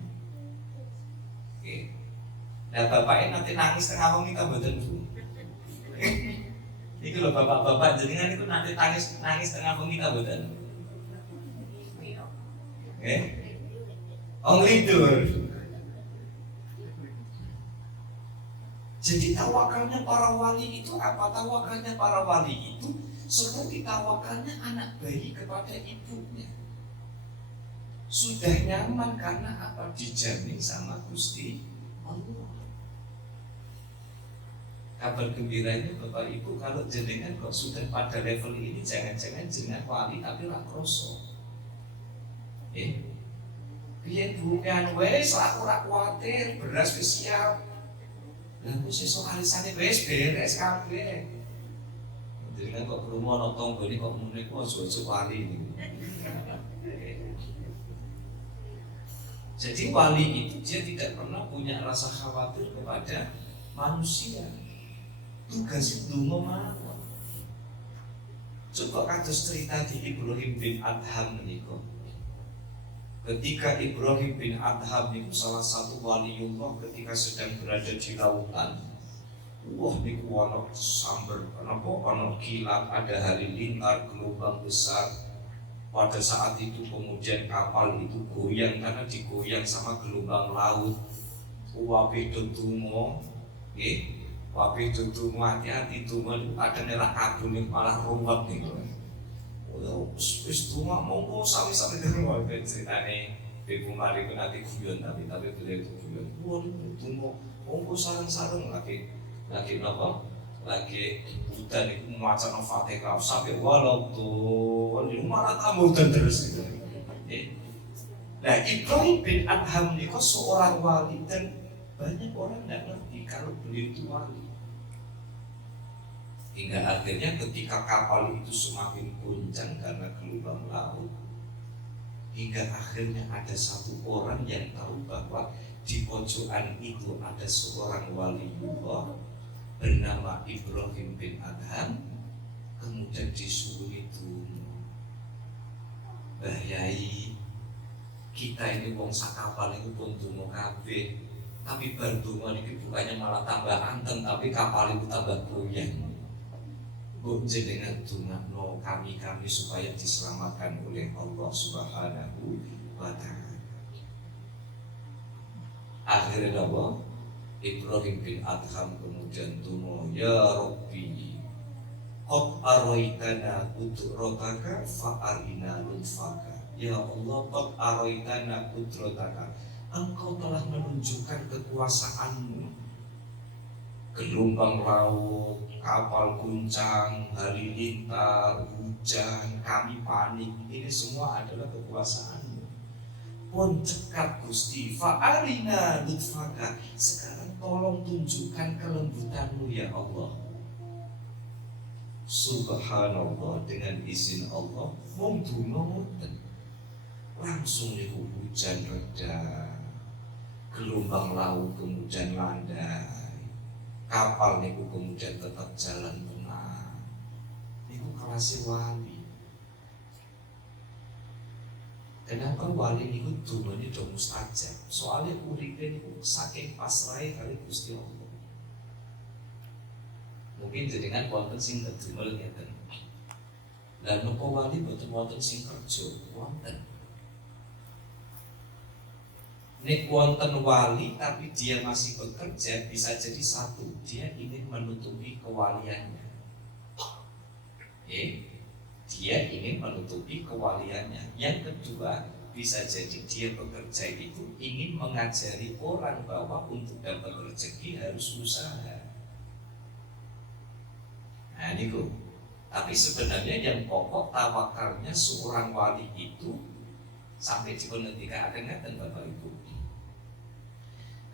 Nah bapaknya nanti nangis tengah bengi tak betul bu. Itu loh bapak-bapak jenengan itu nanti nangis tengah bengi tak betul. Ngelidur. Jadi tawakalnya para wali itu apa? Tawakalnya para wali itu seperti tawakalnya anak bayi kepada ibunya. Sudah nyaman karena apa? Dijamin sama Gusti Allah. Kabar gembiranya Bapak Ibu, kalau jenengan kok sudah pada level ini, jangan-jangan jenengan wali tapi ra kroso. Biyen bukan wes aku ra kuwatir, beras wis siap. Lah kok sesuk alisane wis beres kabeh. Jenengan kok krungu ana tanggane kok ngene kok aja-aja wali niku. Jadi wali itu dia tidak pernah punya rasa khawatir kepada manusia. Tugasnya dungo mawon. Coba kados cerita di Ibrahim bin Adham niku. Ketika Ibrahim bin Adham itu salah satu waliullah ketika sedang berada di lautan. Wah niku ana sambar, ana kilat, ada halilintar, gelombang besar. Pada saat itu kemudian kapal itu goyang karena digoyang sama gelombang laut. Wape donga, nggih. Wape donga hati-hati donga ada nerah kabul malah ruwet niku. Wis donga monggo sami-sami donga ceritane Ibu Mari nanti guyon tapi beliau itu guyon. Waduh donga monggo sareng-sareng lagi napa? Lagi hutan itu maca Fatihah sampai walau tuh malah tamu dan terus gitu. Nah Ibrahim bin Adham itu seorang wali dan banyak orang tidak ngerti kalau beliau itu wali. Hingga akhirnya ketika kapal itu semakin goncang karena gelombang laut, hingga akhirnya ada satu orang yang tahu bahwa di pojokan itu ada seorang waliullah bernama Ibrahim bin Adham. Kemudian disuruh itu, Mbah Yai, kita ini wong sakapal itu pun donga kabeh, tapi bar donga niki bukannya malah tambah anteng, tapi kapal itu tambah goyang. Mbok jenengan dongakno kami supaya diselamatkan oleh Allah Subhanahu wa taala. Akhirnya apa? Ibrahim bin Adham kemudian donga, ya Rabbi, qad araitana qudrataka fa'arina lutfaka. Ya Allah, qad araitana qudrataka, Engkau telah menunjukkan kekuasaanmu. Gelombang laut, kapal guncang, halilintar, hujan, kami panik, ini semua adalah kekuasaanmu. Pun cekat Gusti, fa'arina lutfaka, sekarang tolong tunjukkan kelembutanmu ya Allah. Subhanallah, dengan izin Allah mung donga ngoten. Langsung niku hujan reda, gelombang laut kemudian landai, kapal niku kemudian tetap jalan tenang. Niku kelasé wali. Kenapa wali niku dungane do mustajab? Soalnya uripe niku saking pasrahe kali Gusti Allah. Mungkin jenengan wonten sing kedumel ngeten. Lah napa wali boten wonten sing kerja? Wonten. Nek wonten wali tapi dia masih bekerja, bisa jadi satu, dia ingin menutupi kewaliannya. Dia ingin menutupi kewaliannya. Yang kedua, bisa jadi dia bekerja itu ingin mengajari orang bahwa untuk dapat rezeki harus usaha. Nah niku. Tapi sebenarnya yang pokok tawakalnya seorang wali itu sampai dipengendikakan dan Bapak Ibu.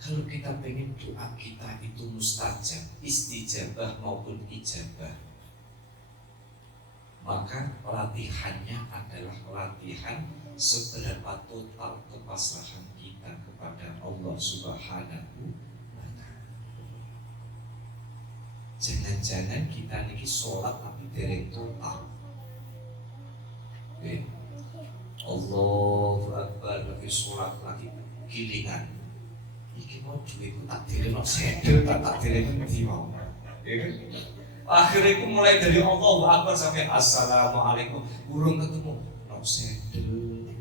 Kalau kita pengen doa kita itu mustajab, istijabah maupun ijabah, maka latihannya adalah latihan seberapa total kepasrahan kita kepada Allah Subhanahu wa ta'ala. Jangan-jangan kita niki sholat tapi dereng total. Allahu Akbar, lagi sholat lagi gilingan. Iki mau duitku tak direno sedel, tak direno ndi mau. Akhirnya aku mulai dari Allahu Akbar sampai Assalamualaikum, burung ketemu no sedel,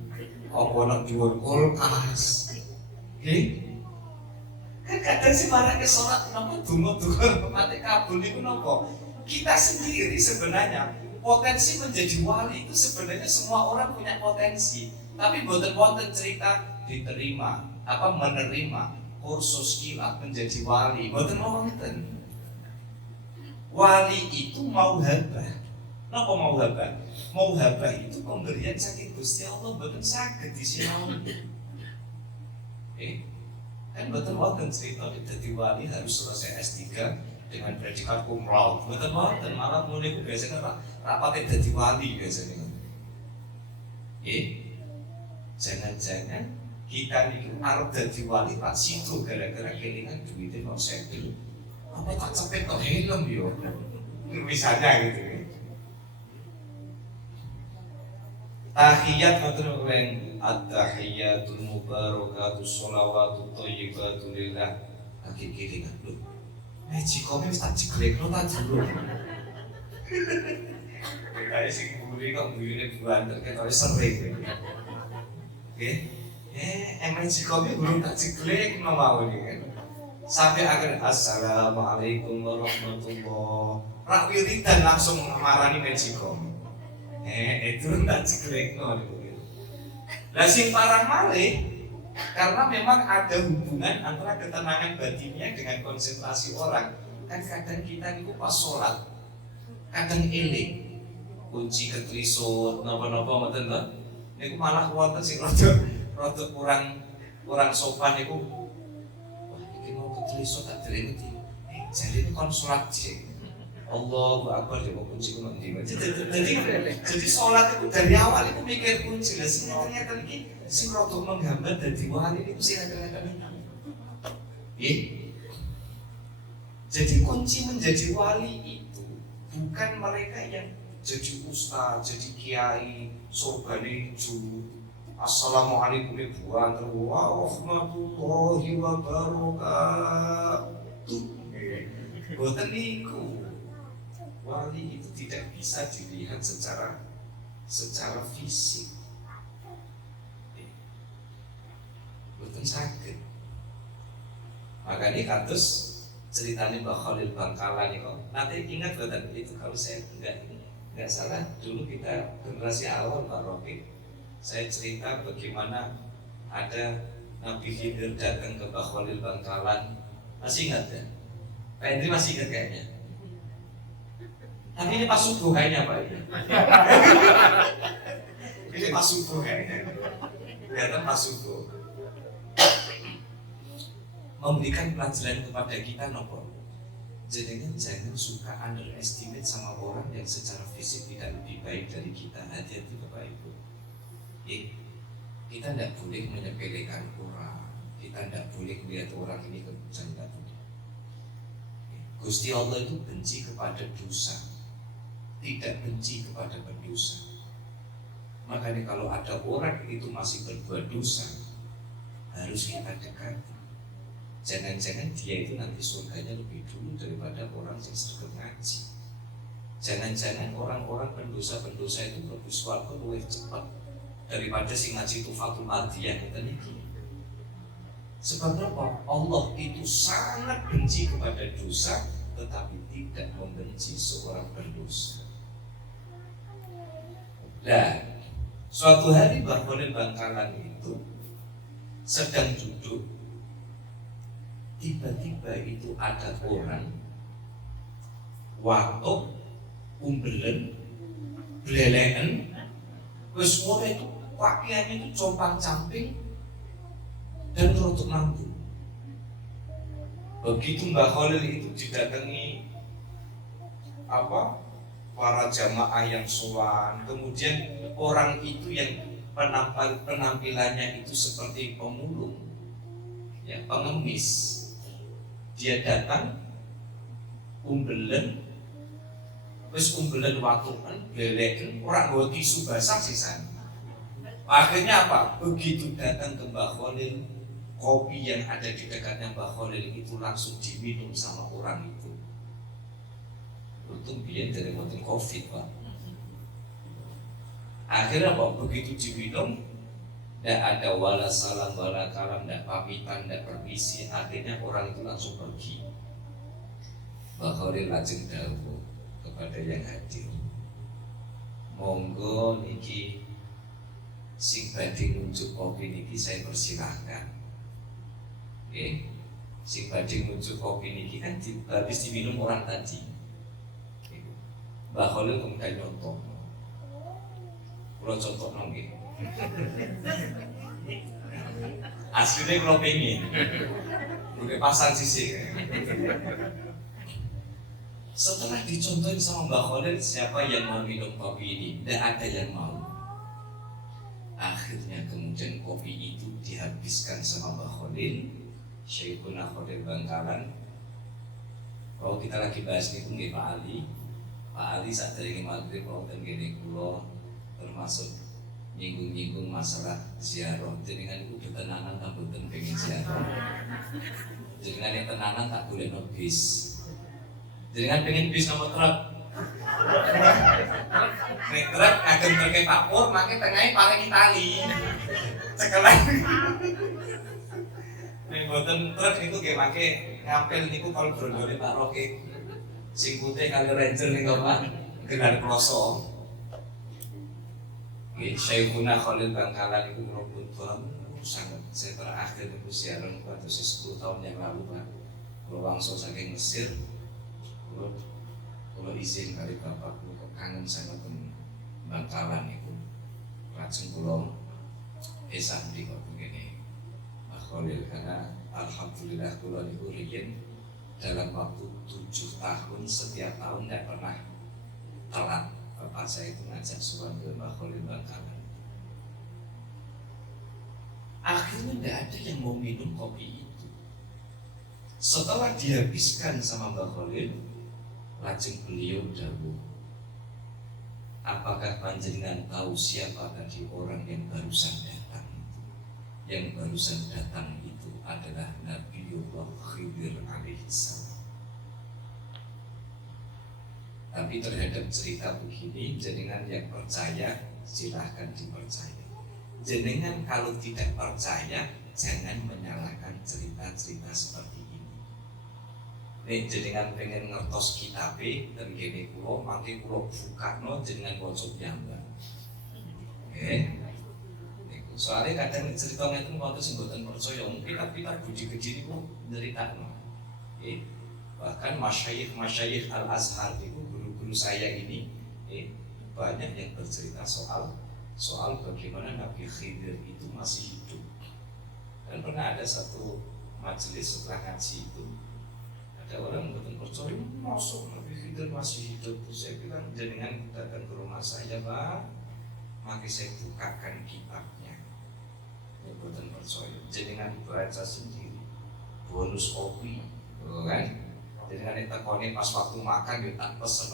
apa nak jual kulkas. Kan kadang sih marah ke sholat, kenapa dungo-dungo mati kabul itu nopo. Kita sendiri sebenarnya potensi menjadi wali itu sebenarnya semua orang punya potensi, tapi boten-boten cerita diterima apa menerima kursus kilat menjadi wali, boten ngomongin. Wali itu mau habah. Napa mau habah? Mau habah itu pemberian saking Gusti Allah, boten saged disinaoni. Kan boten wonten cerita dadi wali harus selesai S3 dengan predikat cum laude. Boten wonten, malah mulai biasanya rapate dadi wali biasanya. Jangan-jangan kita nih arep dadi wali tak situ gara-gara kelingan duitnya mau sebil. Apa tak cepet kok helm yo. Misalnya gitu. Tahiyat matur keren at-tahiyatul mubarakatus sholawatut thayyibatu lillah. Lagi kelingan lho. Jikome wis tak jeglekno ta dulu. Kayak sing mburi kok mbuyune buanter ketoke sering. Nggih. Jikome belum tak jeglekno mawon iki kan. Sampai akhir assalamualaikum warahmatullahi. Rak wiridan langsung marani mejikom. Itu tak jeglekno niku. Lah sing parang malih karena memang ada hubungan antara ketenangan batinnya dengan konsentrasi orang. Kan kadang kita niku pas sholat kadang eling kunci ketrisut napa-napa ngoten lho. Niku malah wonten sing rada kurang sopan niku. Wah, iki mau ketrisut tak dereng iki. Jarine kon sholat sih. Allahu Akbar ya kunci ku ndi. Jadi sholat itu dari awal itu mikir kunci lah sing ternyata iki sing rada menghambat dadi wali niku sing kadang-kadang nggih. Jadi kunci menjadi wali itu bukan mereka yang jadi ustaz, jadi kiai, surgane ju. Assalamualaikum warahmatullahi wabarakatuh. Boten niku. Wali itu tidak bisa dilihat secara fisik. Boten saged. Makanya kados ceritanya Mbah Khalil Bangkalan itu nanti ingat boten itu kalau saya enggak salah dulu kita generasi awal Pak Rofiq saya cerita bagaimana ada Nabi Khidir datang ke Mbah Khalil Bangkalan. Masih ingat ya? Pak Hendri masih ingat kayaknya. Tapi ini pas subuh kayaknya Pak. Ini pas subuh kayaknya. Kelihatan pas subuh. Memberikan pelajaran kepada kita nopo. Jangan suka underestimate sama orang yang secara fisik tidak lebih baik dari kita. Hati-hati Bapak Ibu. Kita tidak boleh menyepelekan orang. Kita tidak boleh melihat orang ini kebencian. Gusti Allah itu benci kepada dosa, tidak benci kepada pendosa. Makanya kalau ada orang itu masih berbuat dosa, harus kita dekati. Jangan-jangan dia itu nanti surganya lebih dulu daripada orang yang sregep ngaji. Jangan-jangan orang-orang pendosa-pendosa itu lebih surga lebih cepat daripada si ngaji Tufatul Ardiyah itu. Sebab apa? Allah itu sangat benci kepada dosa, tetapi tidak membenci seorang pendosa. Dan suatu hari Mbah Khalil Bangkalan itu sedang duduk, tiba-tiba itu ada orang watuk, umbelen, belelekan, wis itu pakaiannya itu compang-camping dan rotok mampu. Begitu Mbah Khalil itu didatangi para jamaah yang sowan, kemudian orang itu yang penampilannya itu seperti pemulung, ya, pengemis. Dia datang umbelen, wis umbelen watukan, beleken, orang nggawa tisu basah sisan. Akhirnya apa? Begitu datang ke Mbah Khalil, kopi yang ada di dekatnya Mbah Khalil itu langsung diminum sama orang itu. Untung biar dari motor COVID Pak. Akhirnya Pak begitu diminum, tidak ada wala salam wala kalam, tidak pamitan, tidak permisi. Akhirnya orang itu langsung pergi. Mbah Khalil lajeng dawuh kepada yang hadir, monggo niki sing badhe nunjuk kopi niki saya persilahkan. Sing badhe nunjuk kopi niki kan habis diminum orang tadi. Mbah Khalil kemudian nyontok. Kula contoh nggih. Aslinya kalau pengen udah pasang sisi. Setelah dicontohin sama Mbah Khalil, siapa yang mau minum kopi ini? Tidak ada yang mau. Akhirnya kemudian kemudian kopi itu dihabiskan sama Mbah Khalil, Syekhuna Khalil Bangkalan. Kalau kita lagi bahas itu nggih Pak Ali saat dari maghrib wonten gini kula termasuk nyinggung-nyinggung masalah ziarah. Jenengan itu tenanan tak boten pengen ziarah. Jenengan yang tenanan tak boleh no bis. Jenengan pengen bis nomor truk. Nek truk kagem truk Pak Pur, mangke tengahnya paling Itali. Cekelan. Nek boten truk niku nggih mangke ngapel niku kalau brondone Pak Roke. Sing putih kali ranger niku Pak, gelar kloso. Nggih, Syekhuna Khalil Bangkalan itu kula pun sangat saya terakhir niku siaran pada 10 tahun yang lalu Pak. Kula wangsul saking Mesir. Kula izin kali Bapak kula kangen sangat temen Bangkalan niku. Lajeng kula esan di kok begini. Pak Khalil karena alhamdulillah kula niku riyen dalam waktu 7 tahun setiap tahun tidak pernah telat. Bapak saya itu ngajak suan ke Mbah Khalil Bangkalan. Akhirnya tidak ada yang mau minum kopi itu. Setelah dihabiskan sama Mbah Khalil, lajeng beliau dawuh, apakah panjenengan tahu siapa tadi orang yang barusan datang itu? Yang barusan datang itu adalah Nabiullah Khidir alaihissalam. Tapi terhadap cerita begini, jenengan yang percaya silahkan dipercaya. Jenengan kalau tidak percaya, jangan menyalahkan cerita-cerita seperti ini. Nih jenengan pengen ngertos kitabe dan gini kulo, mangke kulo buka no jenengan bocok nyambang. Soalnya kadang cerita itu waktu singgotan percaya, mungkin kita budi gede niku nyeritakno. Bahkan masyayikh Al-Azhar itu guru saya ini banyak yang bercerita soal bagaimana Nabi Khidir itu masih hidup. Dan pernah ada satu majelis setelah ngaji itu ada orang yang percaya masuk Nabi Khidir masih hidup. Saya bilang jenengan datang ke rumah saya Pak, maka saya bukakan kitabnya. Ya bukan percaya, jenengan baca sendiri bonus kopi, kan? Jenengan ditekoni pas waktu makan kita pesen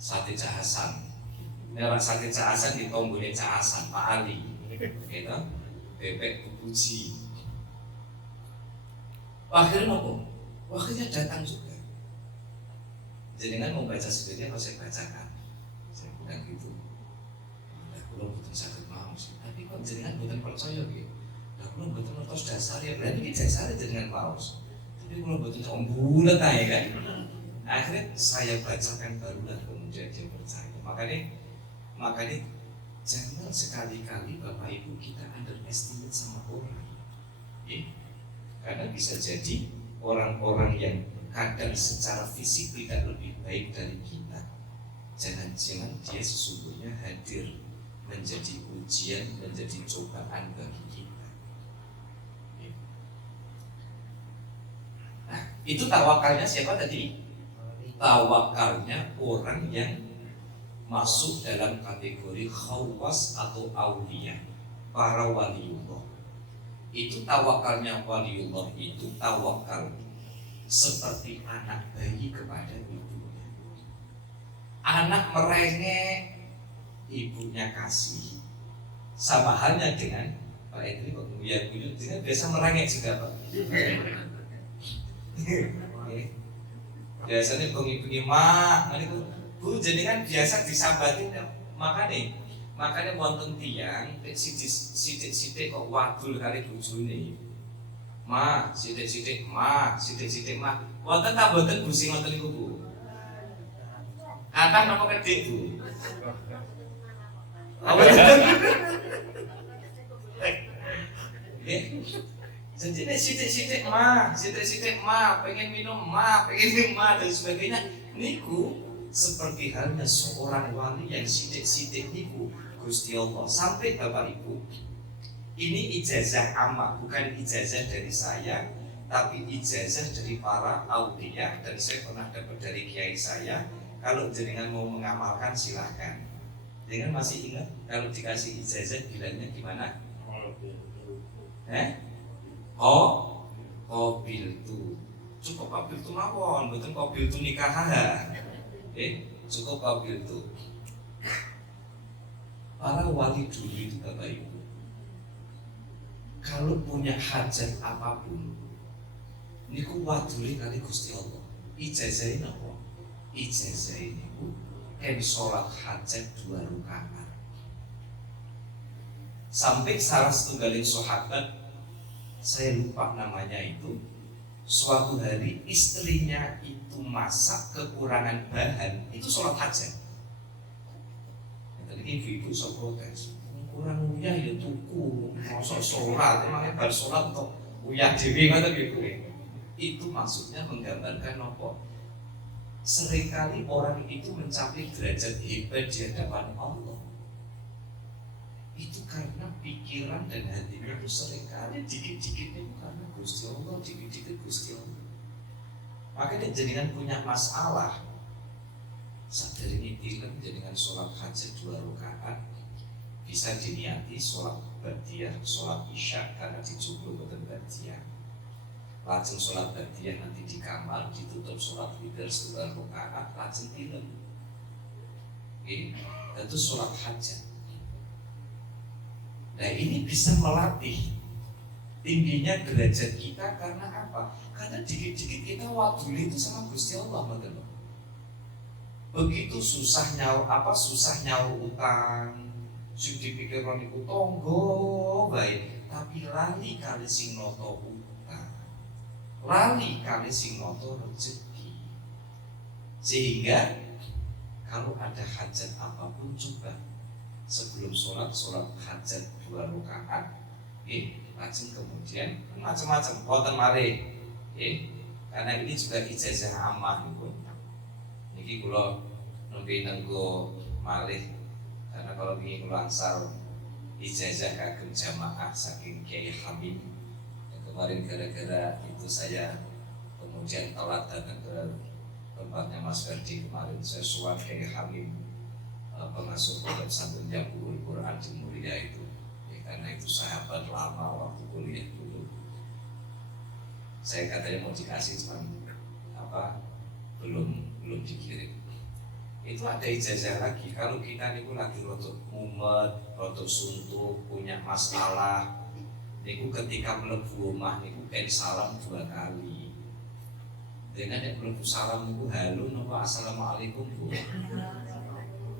sate cahasan. Nek sate cahasan ditombone cahasan Pak Ali. Gitu. Bebek bubuji. Akhirnya nopo? Akhirnya datang juga. Jenengan mau baca sendiri atau saya bacakan? Saya bilang gitu. Nah, belum betul sakit mau sih. Tapi kok jenengan bukan percaya gitu. Nah, belum betul ngertos dasar ya. Berarti ini dasarnya jenengan paus. Tapi kalau betul bulat aja kan. Akhirnya saya bacakan barulah kemudian dia percaya. Makanya jangan sekali-kali Bapak Ibu kita underestimate sama orang. Karena bisa jadi orang-orang yang kadang secara fisik tidak lebih baik dari kita, jangan-jangan dia sesungguhnya hadir menjadi ujian, menjadi cobaan bagi kita. Nah, itu tawakalnya siapa tadi? Tawakalnya orang yang masuk dalam kategori khawas atau aulia, para waliullah. Itu tawakalnya waliullah itu tawakal seperti anak bayi kepada ibunya. Anak merengek, ibunya kasih. Sama halnya dengan Pak Edri kok ya dengan biasa merengek juga Pak. Biasanya ibu-ibu mak, Bu jenengan biasa disambatin makanya wonten tiyang sithik kok wadul kali bojone. Ma, sithik ma. Wonten ta mboten Bu sing wonten niku Bu? Kathah napa kedhik Bu? Apa jadi sithik ma, pengen minum ma, dan sebagainya. Niku seperti halnya seorang wali yang sithik niku Gusti Allah. Sampai Bapak Ibu, ini ijazah amma, bukan ijazah dari saya, tapi ijazah dari para aulia. Dan saya pernah dapat dari kiai saya, kalau jenengan mau mengamalkan silahkan. Dengan masih ingat kalau dikasih ijazah bilangnya gimana? Oh, kobil tu. Cukup kobil tu mawon, betul kobil tu nikah. Cukup kobil tu. Para wali dulu itu Bapak Ibu, kalau punya hajat apapun, niku waduli kali Gusti Allah. Ijazah ini apa? Ijazah ini sholat hajat 2 rakaat. Sampai salah setunggalin sahabat, saya lupa namanya itu, suatu hari istrinya itu masak kekurangan bahan, itu sholat hajat. Tadi ibu-ibu so protes, kurang uyah ya tuku, masuk sholat, emangnya bar sholat kok uyah dewi kata gitu. Itu maksudnya menggambarkan apa? Seringkali orang itu mencapai derajat hebat di hadapan Allah itu karena pikiran dan hatinya itu seringkali dikit-dikit itu karena Gusti Allah, dikit-dikit Gusti Allah. Makanya jadikan punya masalah sadar ini bilang jadikan sholat hajat 2 rakaat bisa diniati sholat ba'diyah, sholat isya karena dijubur betul ba'diyah. Lajeng sholat ba'diyah nanti di kamar ditutup sholat witir 2 rakaat lajeng tilem. Itu sholat hajat. Nah ini bisa melatih tingginya derajat kita karena apa? Karena dikit-dikit kita waduli itu sama Gusti Allah, betul. Begitu susah nyaur utang, sing dipikir niku tonggo baik, tapi lali kali sing noto utang, lali kali sing noto rezeki. Sehingga kalau ada hajat apapun coba sebelum sholat hajat 2 rakaat, lajeng kemudian macam-macam boten malih, karena ini juga ijazah ammah niku. Niki kula nembe nenggo malih karena kalau ingin kula angsal ijazah kagem jamaah saking Kiai Hamim. Kemarin gara-gara itu saya kemudian telat datang ke tempatnya Mas Ferdi kemarin. Saya suap Kiai Hamim, pengasuh pondok pesantren Jabul Quran di Mulia itu, karena itu sahabat lama waktu kuliah dulu. Saya katanya mau dikasih cuman belum dikirim. Itu ada ijazah lagi. Kalau kita niku lagi rotok mumet, rotok suntuk, punya masalah, niku ketika mlebu omah niku kan salam 2 kali. Dengan yang mlebu salam niku halo napa assalamualaikum Bu.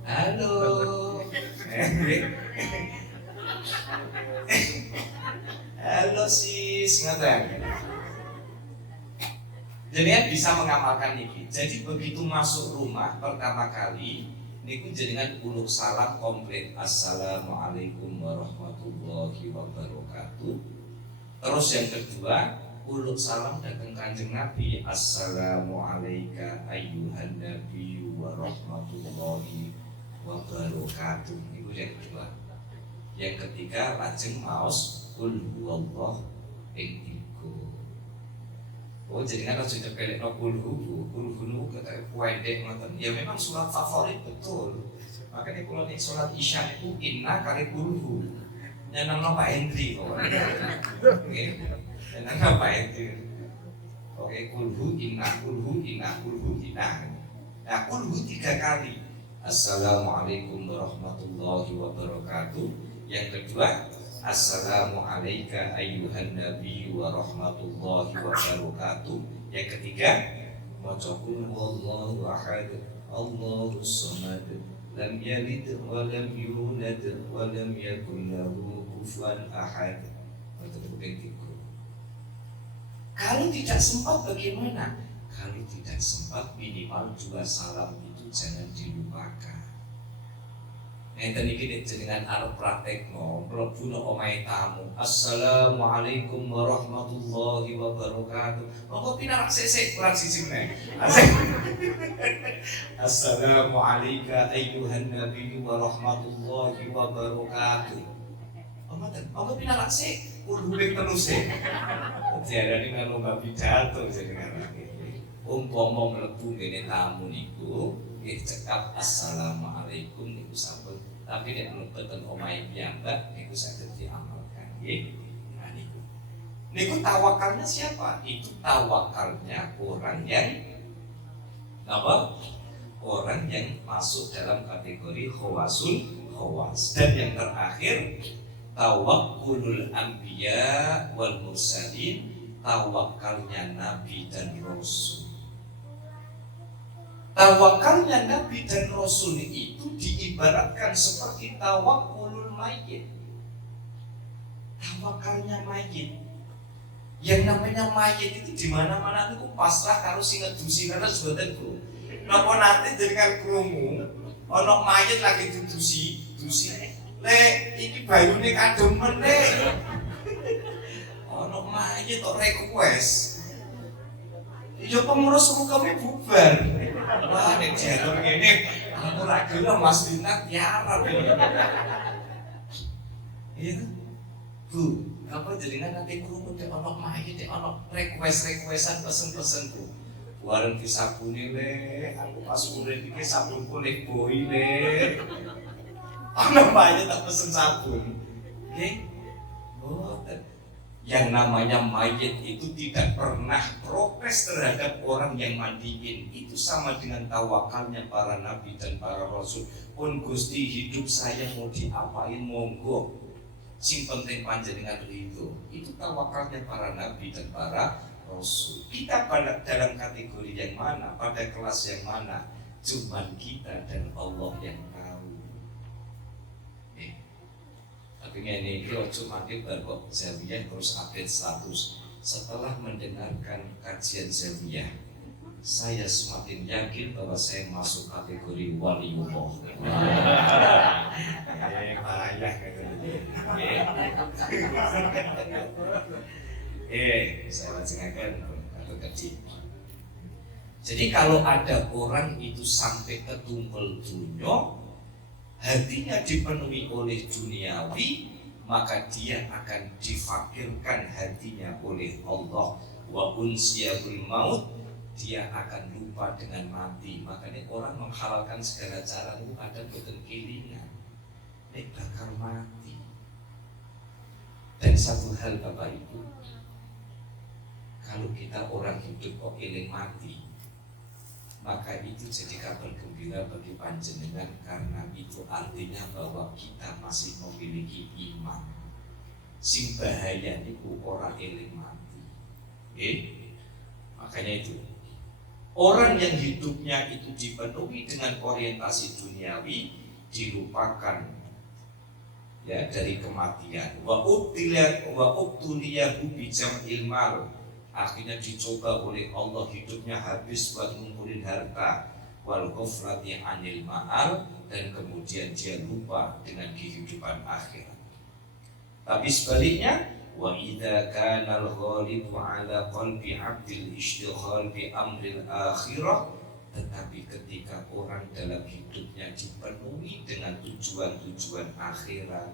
Halo. Halo sis, ngaten. Jadi bisa mengamalkan niki. Jadi begitu masuk rumah pertama kali niku jenengan uluk salam komplit. Assalamualaikum warahmatullahi wabarakatuh. Terus yang kedua uluk salam datang Kanjeng Nabi. Assalamualaikum ayyuhan nabiyyu warahmatullahi wabarakatuh. Niku yang kedua. Yang ketiga lajeng maos qul huwallahu ing. Oh jadi kan harus cepelek no kulhu kata kuendek ngoten. Ya memang surat favorit betul. Makanya kalau nih sholat isya itu inna kali kulhu. Nyanang no Pak Hendri pokoknya. Oke, nyanang no Pak Hendri. Oke, kulhu inna. Nah kulhu 3 kali. Assalamualaikum warahmatullahi wabarakatuh. Yang kedua Assalamualaikum ayyuhan nabiyyu wa rahmatullahi wa barakatuh. Yang ketiga maca qul huwallahu ahad Allahus samad lam yalid wa lam yulad wa lam yakul lahu kufuwan ahad. Kalau tidak sempat bagaimana? Kalau tidak sempat minimal 2 salam itu jangan dilupakan. Enten iki jenengan arep praktekno mlebu nang omahe tamu. Assalamualaikum warahmatullahi wabarakatuh. Monggo pinarak sesek kurang siji meneh. Assalamualaikum ayyuhan nabiyyu warahmatullahi wabarakatuh. Monggo pinarak sik kudu ping telu sik. Diarani melu pidato jenengan. Umpama mlebu ngene tamu niku nggih cekap assalamualaikum niku sampun Tapi nek mlebeten omahe piyambak niku saged diamalkan nggih. Nah niku tawakalnya siapa? Itu tawakalnya orang yang apa? Orang yang masuk dalam kategori khawasul khawas. Dan yang terakhir tawakkulul anbiya wal mursalin, tawakalnya nabi dan rasul. Tawakalnya nabi dan rasul itu diibaratkan seperti tawakkulul mayyit. Tawakalnya mayyit. Yang namanya mayyit itu di mana-mana itu pasrah karo sing ngedusi karena sebutan bro. Napa nanti jenengan krungu ana mayit lagi didusi, le iki bayune kademen le. Ana mayit kok request. Ya pengurus hukumnya bubar. Wah, nek jalur ngene aku ra gelem Mas Dinat tiarap ini. Iya kan? Bu, apa jenengan nanti krungu nek ana mayit, nek ana requestan pesen-pesen Bu. Warung disabuni le, aku pas urip iki sabun kulit boi le. Ana mayit tak pesen sabun. Nggih. Mboten. Yang namanya mayit itu tidak pernah protes terhadap orang yang mandiin. Itu sama dengan tawakalnya para nabi dan para rasul. Pun Gusti hidup saya mau diapain monggo. Sing penting panjenengan ridho. Itu tawakalnya para nabi dan para rasul. Kita pada dalam kategori yang mana, pada kelas yang mana, cuman kita dan Allah yang tahu. Tapi ini cuma kita kok Zawiyah terus update status. Setelah mendengarkan kajian Zawiyah, saya semakin yakin bahwa saya masuk kategori waliullah. Payah saya bacakan atau kecil. Jadi kalau ada orang itu sampai ke tumpel dunia, hatinya dipenuhi oleh duniawi, maka dia akan difakirkan hatinya oleh Allah. Wa unsiyahul maut, dia akan lupa dengan mati. Makanya orang menghalalkan segala cara itu ada boten kelingan, nek bakal mati. Dan satu hal Bapak Ibu, kalau kita orang hidup kok eling mati, maka itu jadi kabar gembira bagi panjenengan, karena itu artinya bahwa kita masih memiliki iman. Sing bahaya niku ora eling mati. Makanya itu orang yang hidupnya itu dipenuhi dengan orientasi duniawi dilupakan ya dari kematian. Wa ubtuliyahu bijam'il mal, akhirnya dicoba oleh Allah hidupnya habis buat ngumpulin harta, wal ghaflati anil ma'al, dan kemudian dia lupa dengan kehidupan akhirat. Tapi sebaliknya, wa idza kana al-ghalibu ala qalbi 'abdil ishtighal bi amril akhirah, tetapi ketika orang dalam hidupnya dipenuhi dengan tujuan-tujuan akhirat,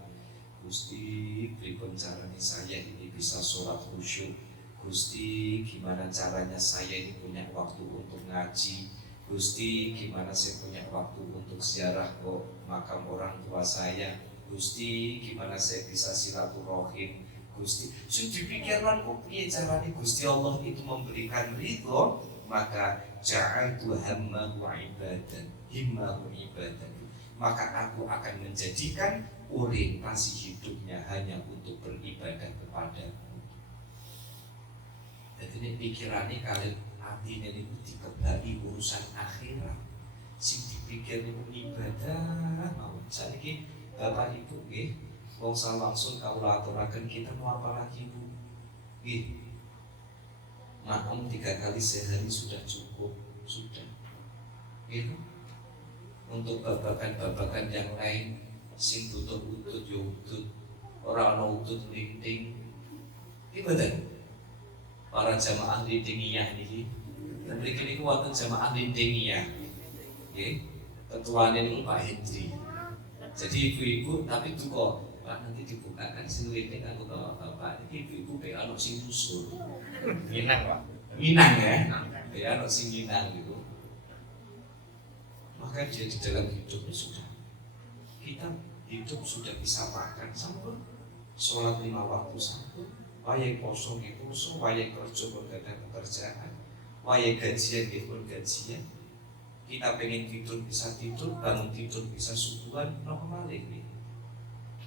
Gusti pripun carane saya ini bisa sholat khusyuk, Gusti gimana caranya saya ini punya waktu untuk ngaji, Gusti gimana saya punya waktu untuk ziarah ke makam orang tua saya, Gusti gimana saya bisa silaturahim, Gusti sing dipikirkan kok piye carane Gusti Allah itu memberikan ridho, maka ja'altu hammahu ibadan, himmahu ibadan, maka aku akan menjadikan orientasi hidupnya hanya untuk beribadah kepadamu. Jadi ini pikirannya kalian hati ini dikebaki urusan akhirat, sing dipikir ini ibadah. Mau saat ini Bapak Ibu wong langsung kaula aturaken kita mau apa lagi Bu? Makan 3 kali sehari sudah cukup, sudah. Untuk babakan-babakan yang lain, sing butuh utut yo utut, ora ana utut linting. Betul. Para jamaah lindingiyah niki, mriki niku wonten jamaah lindingiyah. Nggih, ketuane niku Pak Hendri. Jadi ibu-ibu tapi duka, Pak nanti dibukakan sing linding kanggo bapak. Iki ibu-ibu pe ana sing nyusul. Minang Pak. Minang ya. Ya ana sing minang gitu. Maka dia di dalam hidupnya sudah Kita hidup sudah bisa makan sampun, sholat 5 waktu sampun, wayai poso nggih poso, wayai kerja pun gadah pekerjaan, wayai gajian nggih pun gajian. Kita pengen tidur bisa tidur, bangun tidur bisa subuhan, normal ini.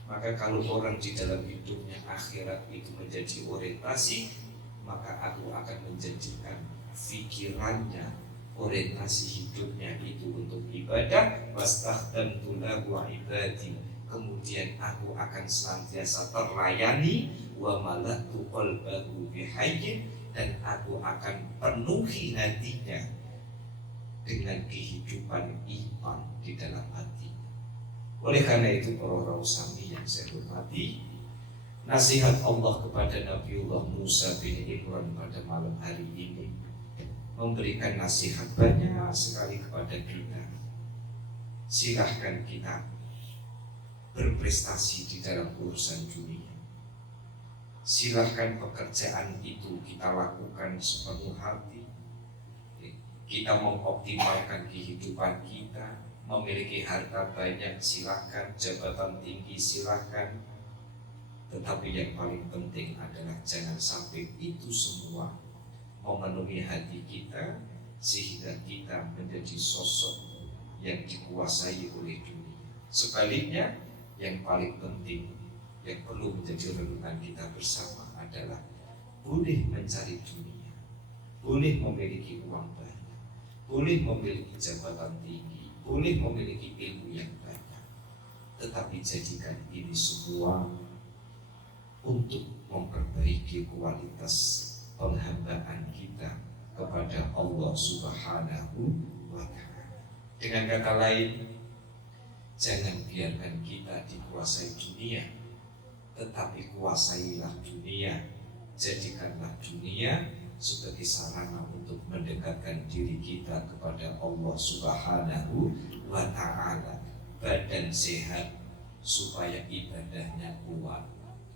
Maka kalau orang di dalam hidupnya akhirat itu menjadi orientasi, maka aku akan menjadikan pikirannya, orientasi hidupnya itu untuk ibadah. Wastakhtamtu lahu ibadi, kemudian aku akan senantiasa terlayani. Wa malaktu qalbahu bihayyin, dan aku akan penuhi hatinya dengan kehidupan iman di dalam hati. Oleh karena itu para rausami yang saya hormati, nasihat Allah kepada Nabiullah Musa bin Imran pada malam hari ini memberikan nasihat banyak sekali kepada kita. Silahkan kita berprestasi di dalam urusan dunia. Silahkan pekerjaan itu kita lakukan sepenuh hati. Kita mengoptimalkan kehidupan kita, memiliki harta banyak silahkan, jabatan tinggi silahkan. Tetapi yang paling penting adalah jangan sampai itu semua memenuhi hati kita sehingga kita menjadi sosok yang dikuasai oleh dunia. Sebaliknya, yang paling penting yang perlu menjadi renungan kita bersama adalah boleh mencari dunia, boleh memiliki uang banyak, boleh memiliki jabatan tinggi, boleh memiliki ilmu yang banyak, tetapi jadikan ini semua untuk memperbaiki kualitas penghambaan kita kepada Allah Subhanahu wa Ta'ala. Dengan kata lain, jangan biarkan kita dikuasai dunia, tetapi kuasailah dunia. Jadikanlah dunia sebagai sarana untuk mendekatkan diri kita kepada Allah Subhanahu wa Ta'ala. Badan sehat supaya ibadahnya kuat,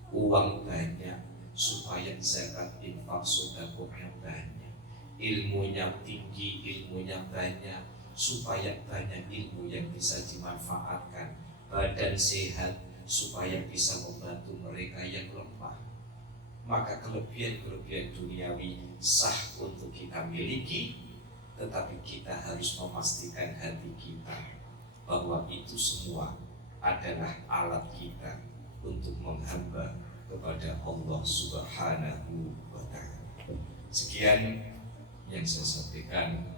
uang banyak supaya zakat infak sedekahnya banyak, ilmunya tinggi, ilmunya banyak supaya banyak ilmu yang bisa dimanfaatkan, badan sehat supaya bisa membantu mereka yang lemah. Maka kelebihan-kelebihan duniawi sah untuk kita miliki, tetapi kita harus memastikan hati kita bahwa itu semua adalah alat kita untuk menghamba kepada Allah Subhanahu wa Ta'ala. Sekian yang saya sampaikan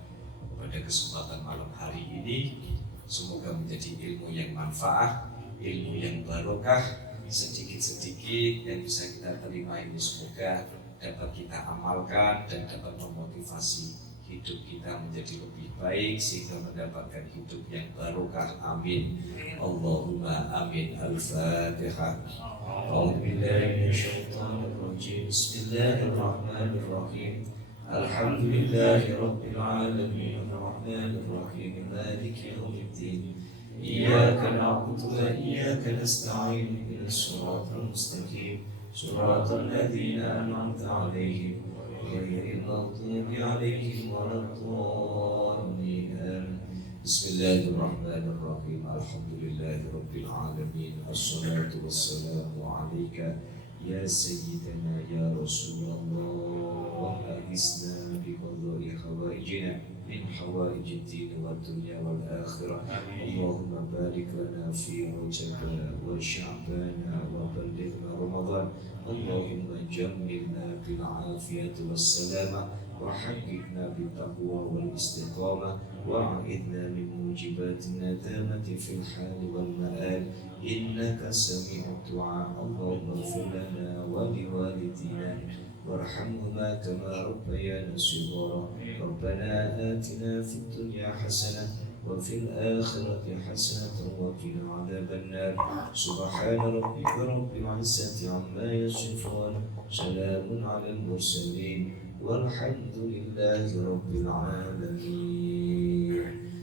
pada kesempatan malam hari ini. Semoga menjadi ilmu yang manfaat, ilmu yang barokah. Sedikit-sedikit yang bisa kita terima ini semoga dapat kita amalkan dan dapat memotivasi hidup kita menjadi lebih baik sehingga mendapatkan hidup yang barokah. Amin. Allahumma amin. Al-Fatihah. A'udzu billahi minasyaitonir rajim. Bismillahirrahmanirrahim. Alhamdulillahi rabbil alamin. Arrahmanir rahim. Maliki yaumiddin. Iyyaka na'budu wa iyyaka nasta'in. الصراط المستقيم صراط الذين أنعمت عليهم غير المغضوب عليهم ولا الضالين. بسم الله الرحمن الرحيم. الحمد لله رب العالمين. الصلاة والسلام عليك يا سيدنا يا رسول الله. أغثنا بقضاء حوائجنا من حوائج الدين والدنيا والآخرة. اللهم بارك لنا في رجب وشعبان وبلغنا رمضان. اللهم جملنا بالعافية والسلامة وحققنا بالتقوى والاستقامة وأعذنا من موجبات الندامة في الحال والمآل إنك سميع الدعاء. اللهم اغفر لنا ولوالدينا وارحمهما كما ربيانا صغارا. ربنا آتنا في الدنيا حسنة وفي الآخرة حسنة وقنا عذاب النار. سبحان ربك رب العزة عما يصفون، سلام على المرسلين والحمد لله رب العالمين.